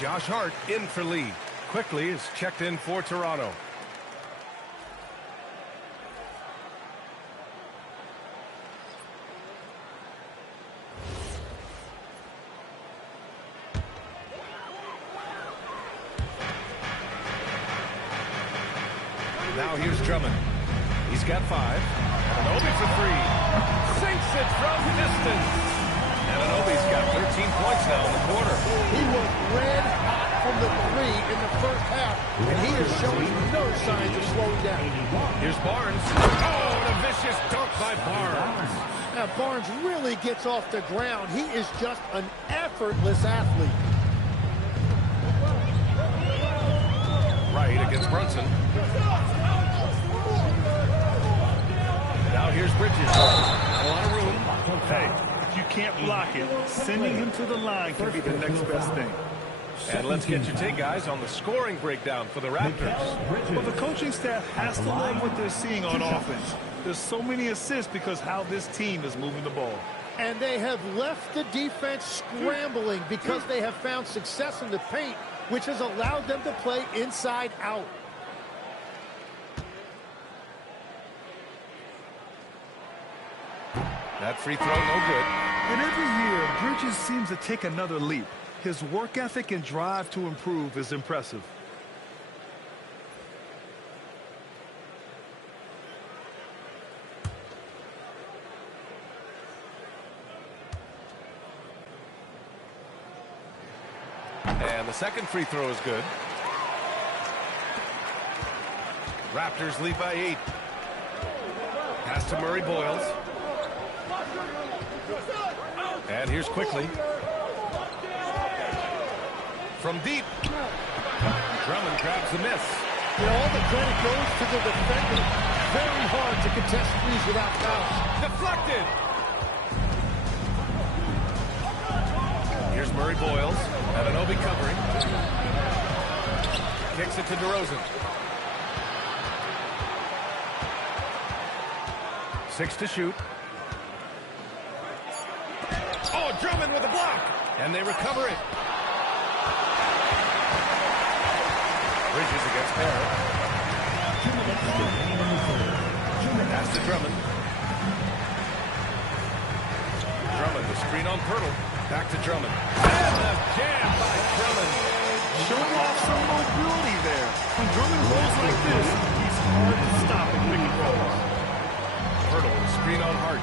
Josh Hart in for Lee. Quickly is checked in for Toronto. Now here's Drummond. He's got 5. Anunoby for 3. Sinks it from distance. Anunoby's got 13 points now in the quarter. He was red hot from the 3 in the first half, and he is showing no signs of slowing down. Here's Barnes. Oh, and a vicious dunk by Barnes. Now, Barnes really gets off the ground. He is just an effortless athlete. Right against Brunson. Now here's Bridges. Not a lot of room. Hey, if you can't block it, sending him to the line can be the next best thing. And let's get your take, guys, on the scoring breakdown for the Raptors. Well, the coaching staff has to love what they're seeing on offense. There's so many assists because how this team is moving the ball. And they have left the defense scrambling because they have found success in the paint, which has allowed them to play inside out. That free throw, no good. And every year, Bridges seems to take another leap. His work ethic and drive to improve is impressive. And the second free throw is good. Raptors lead by 8. Pass to Murray Boyles. And here's Quickly. From deep. Drummond grabs the miss. You know, all the credit goes to the defender. Very hard to contest threes without fouls. Deflected. Here's Murray Boyles. Anunoby covering. Kicks it to DeRozan. 6 to shoot. Oh, Drummond with a block. And they recover it. Bridges against Barrett. Pass to Drummond. Drummond, the screen on Pirtle. Back to Drummond. And the jam by Drummond. Showing off some mobility there. When Drummond rolls like this, he's hard to stop in pick and rolls. Hurdle, screen on Hart.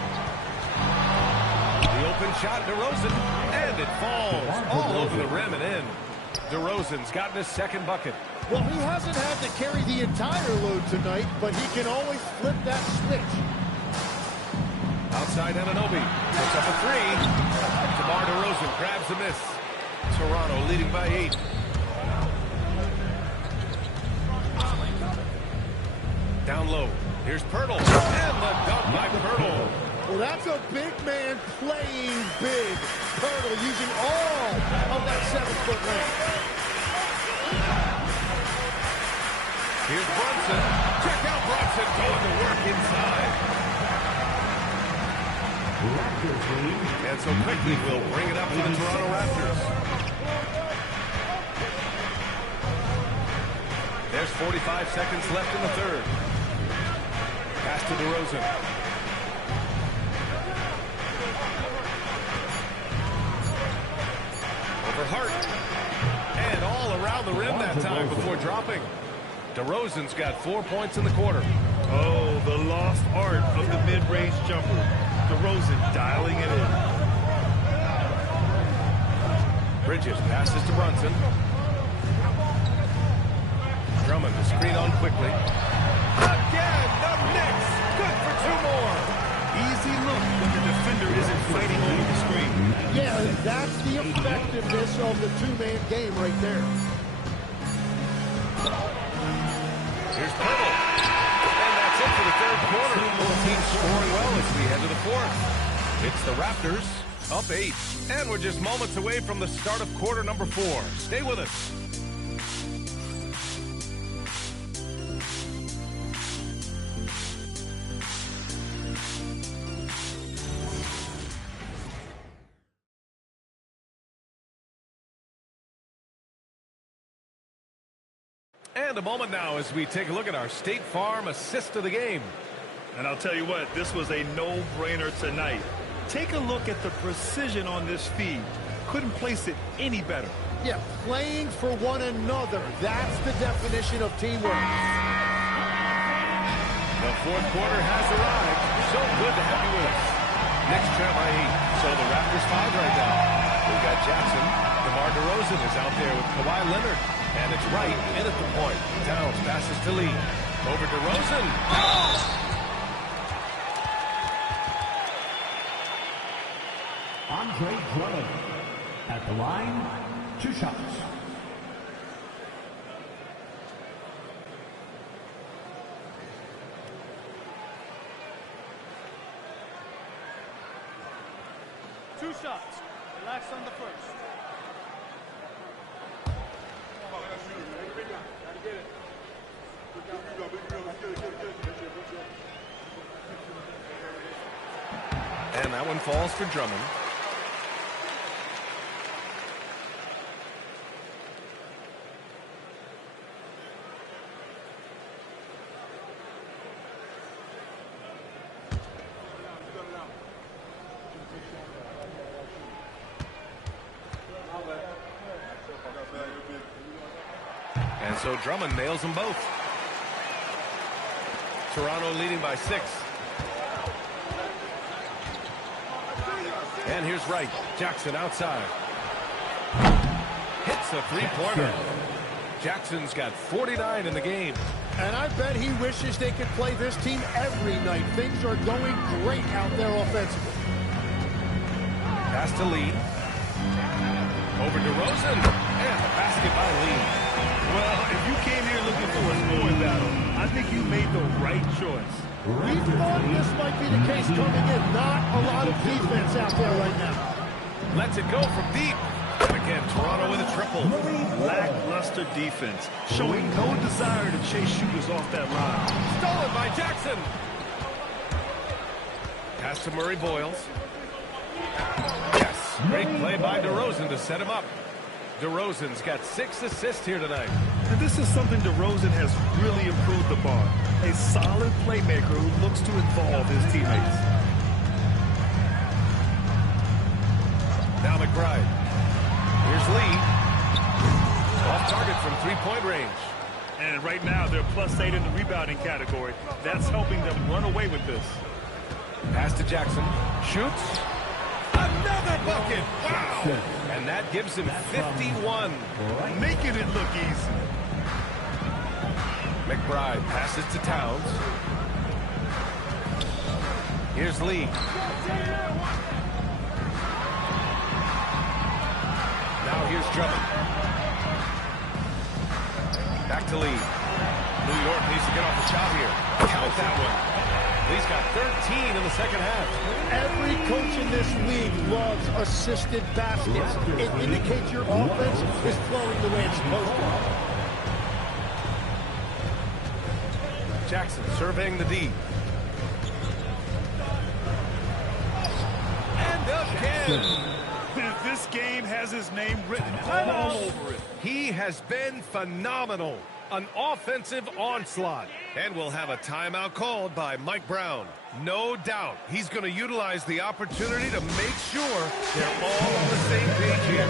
The open shot, DeRozan, and it falls all over the rim and in. DeRozan's gotten his second bucket. Well, he hasn't had to carry the entire load tonight, but he can always flip that switch. Outside Anunoby. Puts up a three. DeMar DeRozan grabs the miss. Toronto leading by 8. Down low. Here's Pirtle. And the dunk by Pirtle. Well, that's a big man playing big. Pirtle using all of that 7-foot length. Here's Brunson. Check out Brunson going to work inside. And so quickly we'll bring it up to the Toronto Raptors. There's 45 seconds left in the third. Pass to DeRozan. Over Hart. And all around the rim that time before dropping. DeRozan's got 4 points in the quarter. Oh, the lost art of the mid-range jumper. DeRozan dialing it in. Bridges passes to Brunson. Drummond, the screen on quickly. Again, the Knicks. Good for 2 more. Easy look when the defender isn't fighting over the screen. Yeah, that's the effectiveness of the two-man game right there. Here's Pirtle. And that's it for the third quarter. Both teams scoring well as we head to the fourth. It's the Raptors up 8. And we're just moments away from the start of quarter number 4. Stay with us. And a moment now as we take a look at our State Farm assist of the game. And I'll tell you what, this was a no-brainer tonight. Take a look at the precision on this feed. Couldn't place it any better. Yeah, playing for one another. That's the definition of teamwork. The fourth quarter has arrived. So good to have you with us. Knicks trail by 8. So the Raptors 5 right now. We've got Jackson. DeMar DeRozan is out there with Kawhi Leonard. And it's right in at the point. Towns passes to Lee. Over DeRozan. Andre Drummond at the line, 2 shots. Two shots. Relax on the first. And that one falls for Drummond. And so Drummond nails them both. Toronto leading by 6. And here's Wright. Jackson outside. Hits a three-pointer. Jackson's got 49 in the game. And I bet he wishes they could play this team every night. Things are going great out there offensively. Pass to Lee. Over DeRozan. And the basket by Lee. Well, if you came here looking for a scoring battle, I think you made the right choice. We thought this might be the case coming in. Not a lot of defense out there right now. Lets it go from deep. And again, Toronto with a triple. Lackluster defense, showing no desire to chase shooters off that line. Stolen by Jackson. Pass to Murray Boyles. Yes, great play by DeRozan to set him up. DeRozan's got 6 assists here tonight. And this is something DeRozan has really improved upon. A solid playmaker who looks to involve his teammates. Now McBride. Here's Lee. Off target from three-point range. And right now, they're +8 in the rebounding category. That's helping them run away with this. Pass to Jackson. Shoots. Another bucket. Wow. And that gives him 51. Making it look easy. McBride passes to Towns. Here's Lee. Now here's Drummond. Back to Lee. New York needs to get off the shot here. Count that one. Lee's got 13 in the second half. Every coach in this league loves assisted baskets. It indicates your offense is flowing the way it's supposed to. Jackson surveying the D. And again. This game has his name written all over it. He has been phenomenal. An offensive onslaught. And we'll have a timeout called by Mike Brown. No doubt he's going to utilize the opportunity to make sure they're all on the same page here.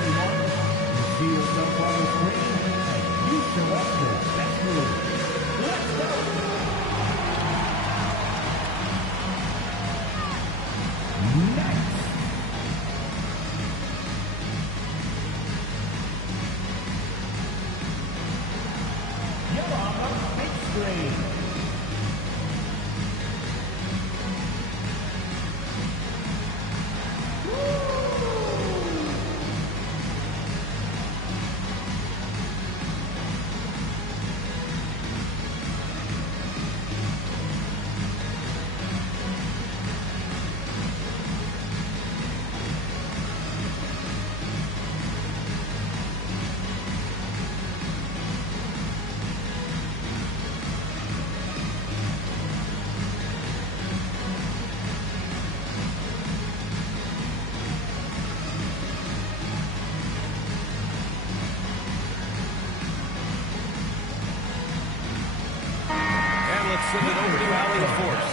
Send it over to Allie LaForce.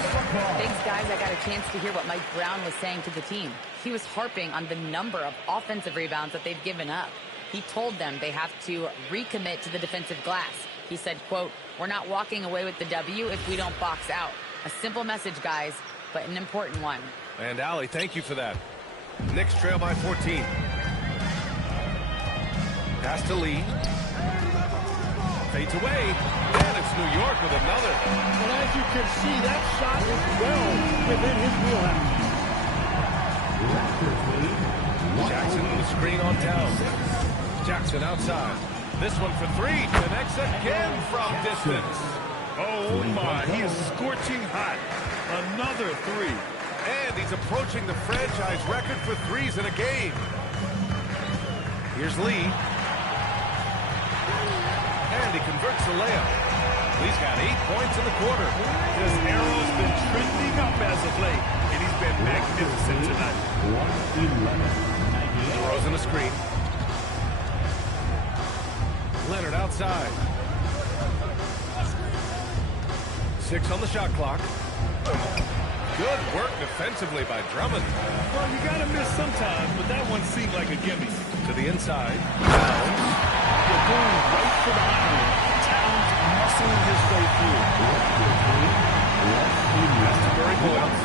Thanks, guys. I got a chance to hear what Mike Brown was saying to the team. He was harping on the number of offensive rebounds that they've given up. He told them they have to recommit to the defensive glass. He said, quote, "We're not walking away with the W if we don't box out." A simple message, guys, but an important one. And Allie, thank you for that. Knicks trail by 14. Pass to Lee. Fades away. And it's New York with another. And as you can see, that shot is well within his wheelhouse. Jackson with a screen on Towns. Jackson outside. This one for three. Connects again from distance. Oh, my. He is scorching hot. Another three. And he's approaching the franchise record for threes in a game. Here's Lee. And he converts the layup. He's got 8 points in the quarter. This arrow's been trending up as of late, and he's been magnificent tonight. DeRozan a screen. Leonard outside. 6 on the shot clock. Good work defensively by Drummond. Well, you got to miss sometimes, but that one seemed like a gimme. To the inside. Towns. They're going right for the iron. Towns muscling his way through. Pass to Murray Boyles.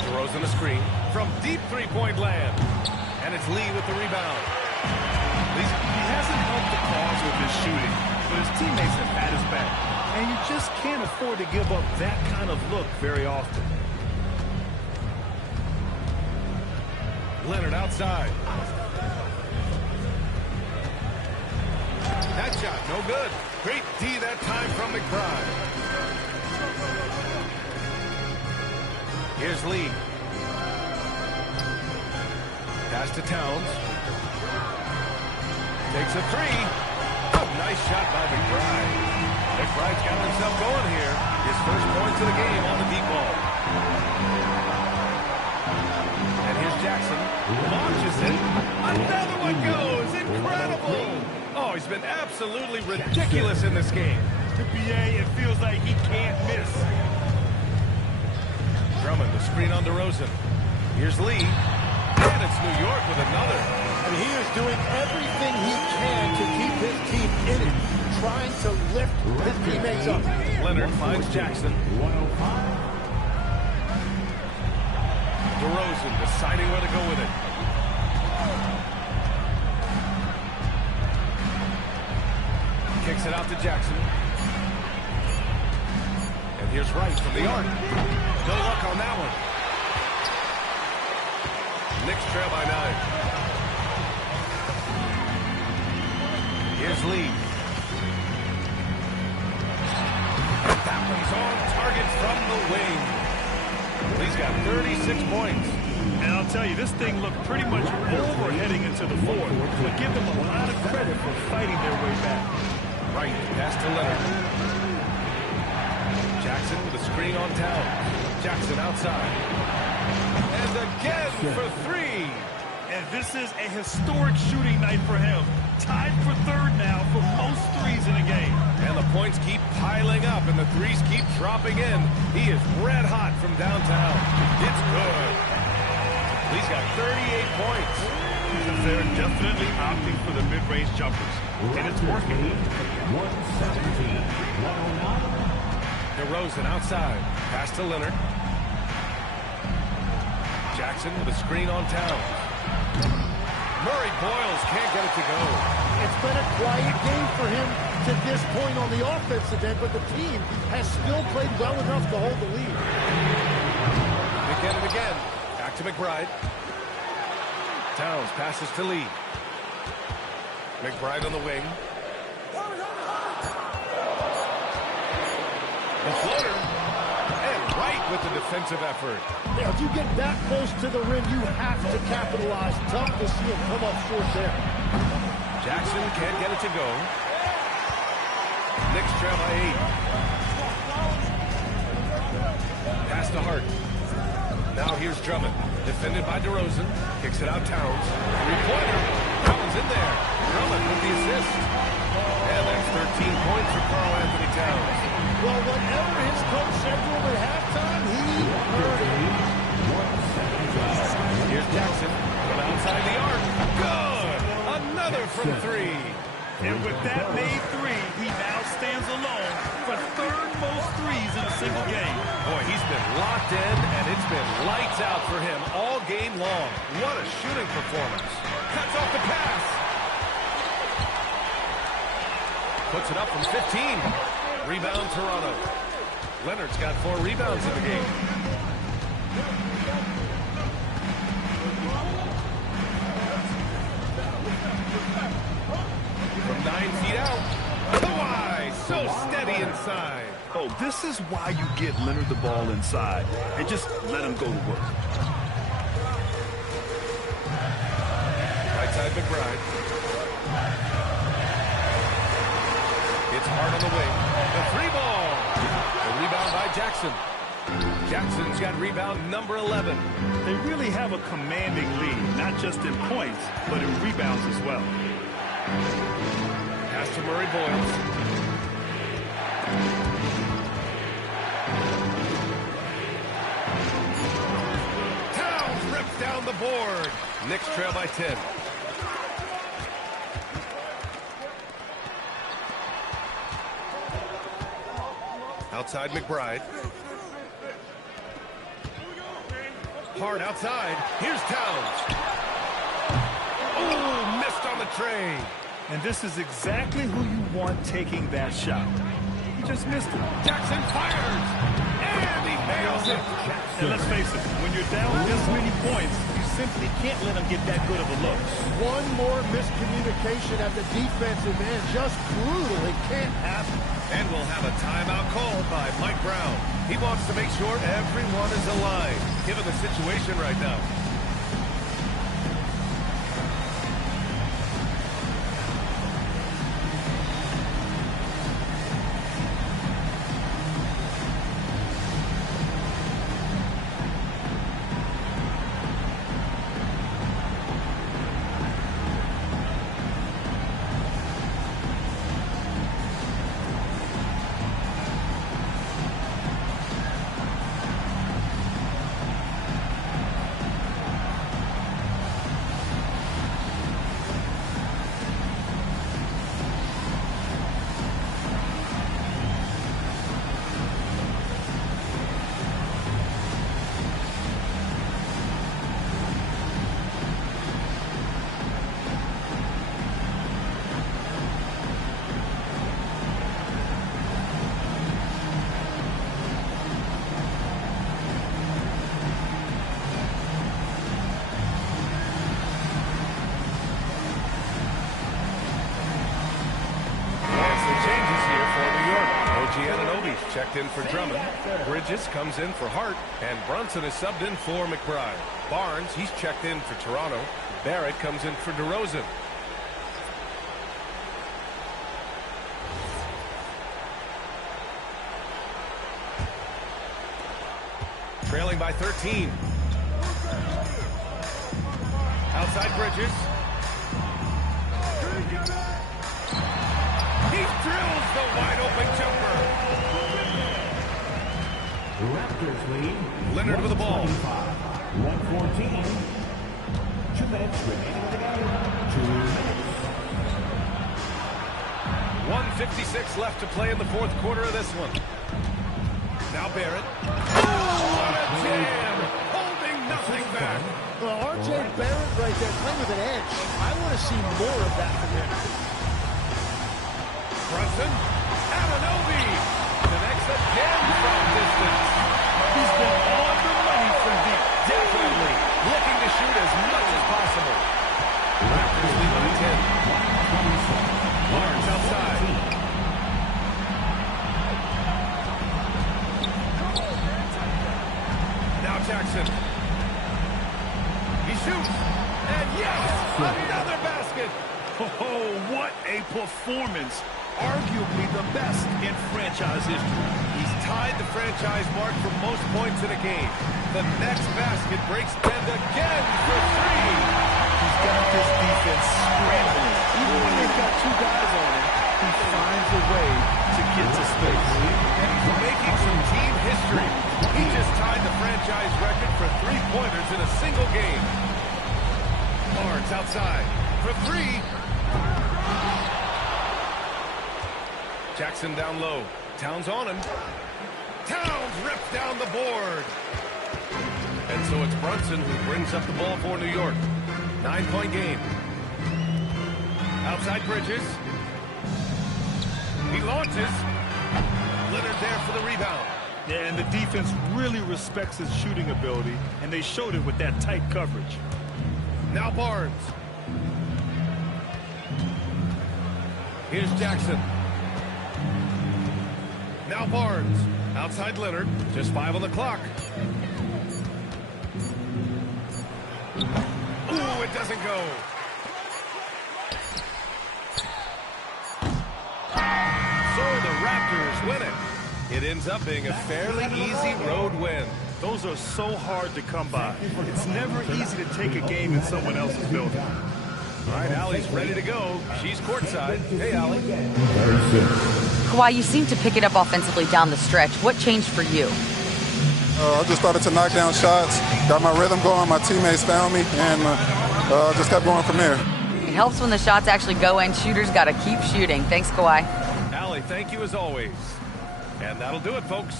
DeRozan a screen. From deep three-point land. And it's Lee with the rebound. He hasn't helped the cause with his shooting, but his teammates have had his back. And you just can't afford to give up that kind of look very often. Leonard outside. That shot, no good. Great D that time from McBride. Here's Lee. Pass to Towns. Takes a three. Oh, nice shot by McBride. McBride's got himself going here. His first points of the game on the deep ball. And here's Jackson. Launches it. Another one goes. Incredible. Oh, he's been absolutely ridiculous in this game. The BA, it feels like he can't miss. Drummond, the screen on DeRozan. Here's Lee. And it's New York with another. And he is doing everything he can to keep his team in it, trying to lift his teammates up. Leonard finds Jackson. 105. DeRozan deciding where to go with it. Kicks it out to Jackson. And here's Wright from the arc. No luck on that one. Knicks trail by 9. Here's Lee. That one's on target from the wing. Lee's got 36 points. And I'll tell you, this thing looked pretty much over heading into the fourth. But give them a lot of credit for fighting their way back. Right, pass to Leonard. Jackson with a screen on Towns. Jackson outside. And again for 3. And this is a historic shooting night for him. Tied for third now for most threes in a game. And the points keep piling up, and the threes keep dropping in. He is red hot from downtown. It's good. Lee's got 38 points. They're definitely opting for the mid-range jumpers. And it's working. 117. 109. DeRozan outside. Pass to Leonard. Jackson with a screen on Towns. Murray Boyles can't get it to go. It's been a quiet game for him to this point on the offensive end, but the team has still played well enough to hold the lead. Again and again. Back to McBride. Towns passes to Lee. McBride on the wing. The floater. And Wright with the defensive effort. Yeah, if you get that close to the rim, you have to capitalize. Tough to see him come up short there. Jackson can't get it to go. Knicks trail by 8. Pass to Hart. Now here's Drummond. Defended by DeRozan. Kicks it out Towns. Three-pointer. Towns in there. Drummond with the assist. And that's 13 points for Karl Anthony Towns. Well, whatever his coach said to him at halftime, he heard it. Here's Jackson from outside the arc. Good! Another from 3. And with that made 3, he now stands alone for third most threes in a single game. Boy, he's been locked in, and it's been lights out for him all game long. What a shooting performance. Cuts off the pass. Puts it up from 15. Rebound, Toronto. Leonard's got 4 rebounds in the game. From 9 feet out. Kawhi, so steady inside. Oh, this is why you get Leonard the ball inside and just let him go to work. Right side McBride. It's Hart on the wing. The 3-ball. The rebound by Jackson. Jackson's got rebound number 11. They really have a commanding lead, not just in points, but in rebounds as well. Pass to Murray Boyles. Towns rips down the board. Knicks trail by 10. Outside McBride. Hard outside. Here's Towns. Oh, missed on the tray. And this is exactly who you want taking that shot. He just missed it. Jackson fires. And he nails it. And let's face it, when you're down this many points, you simply can't let him get that good of a look. One more miscommunication at the defensive end. Just brutal. It can't happen. And we'll have a timeout called by Mike Brown. He wants to make sure everyone is aligned, given the situation right now. checked in for Drummond. Bridges comes in for Hart. And Brunson is subbed in for McBride. Barnes, he's checked in for Toronto. Barrett comes in for DeRozan. Trailing by 13. Outside Bridges. He drills the wide open jumper. Raptors lead. Leonard with the ball. 114. 2 minutes remaining in the game. 2 minutes. 1:56 left to play in the fourth quarter of this one. Now Barrett. What a jam! Holding nothing back. Well, R.J. Barrett right there playing with an edge. I want to see more of that from him. Brunson. Anunoby connects again from distance. He's been on the money from deep. Definitely looking to shoot as much as possible. Raptors lead by 10. Barnes outside. Now Jackson. He shoots. And yes, another basket. Oh, what a performance. Arguably the best in franchise history. He's tied the franchise mark for most points in a game. The next basket breaks 10 again for 3. He's got this defense scrambling. Even when they've got 2 guys on him, he finds a way to get to space. And he's making some team history. He just tied the franchise record for 3-pointers in a single game. Barnes outside for 3. Jackson down low. Towns on him. Towns rips down the board. And so it's Brunson who brings up the ball for New York. 9-point game. Outside Bridges. He launches. Leonard there for the rebound. Yeah, and the defense really respects his shooting ability, and they showed it with that tight coverage. Now Barnes. Here's Jackson. Now Barnes. Outside Leonard. Just 5 on the clock. Ooh, it doesn't go. So the Raptors win it. It ends up being a fairly easy road win. Those are so hard to come by. It's never easy to take a game in someone else's building. All right, Allie's ready to go. She's courtside. Hey, Allie. Kawhi, you seem to pick it up offensively down the stretch. What changed for you? I just started to knock down shots, got my rhythm going, my teammates found me, and just kept going from there. It helps when the shots actually go in. Shooters got to keep shooting. Thanks, Kawhi. Allie, thank you as always. And that'll do it, folks.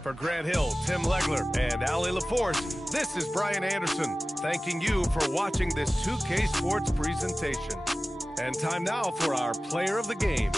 For Grant Hill, Tim Legler, and Allie LaForce, this is Brian Anderson, thanking you for watching this 2K Sports presentation. And time now for our player of the game.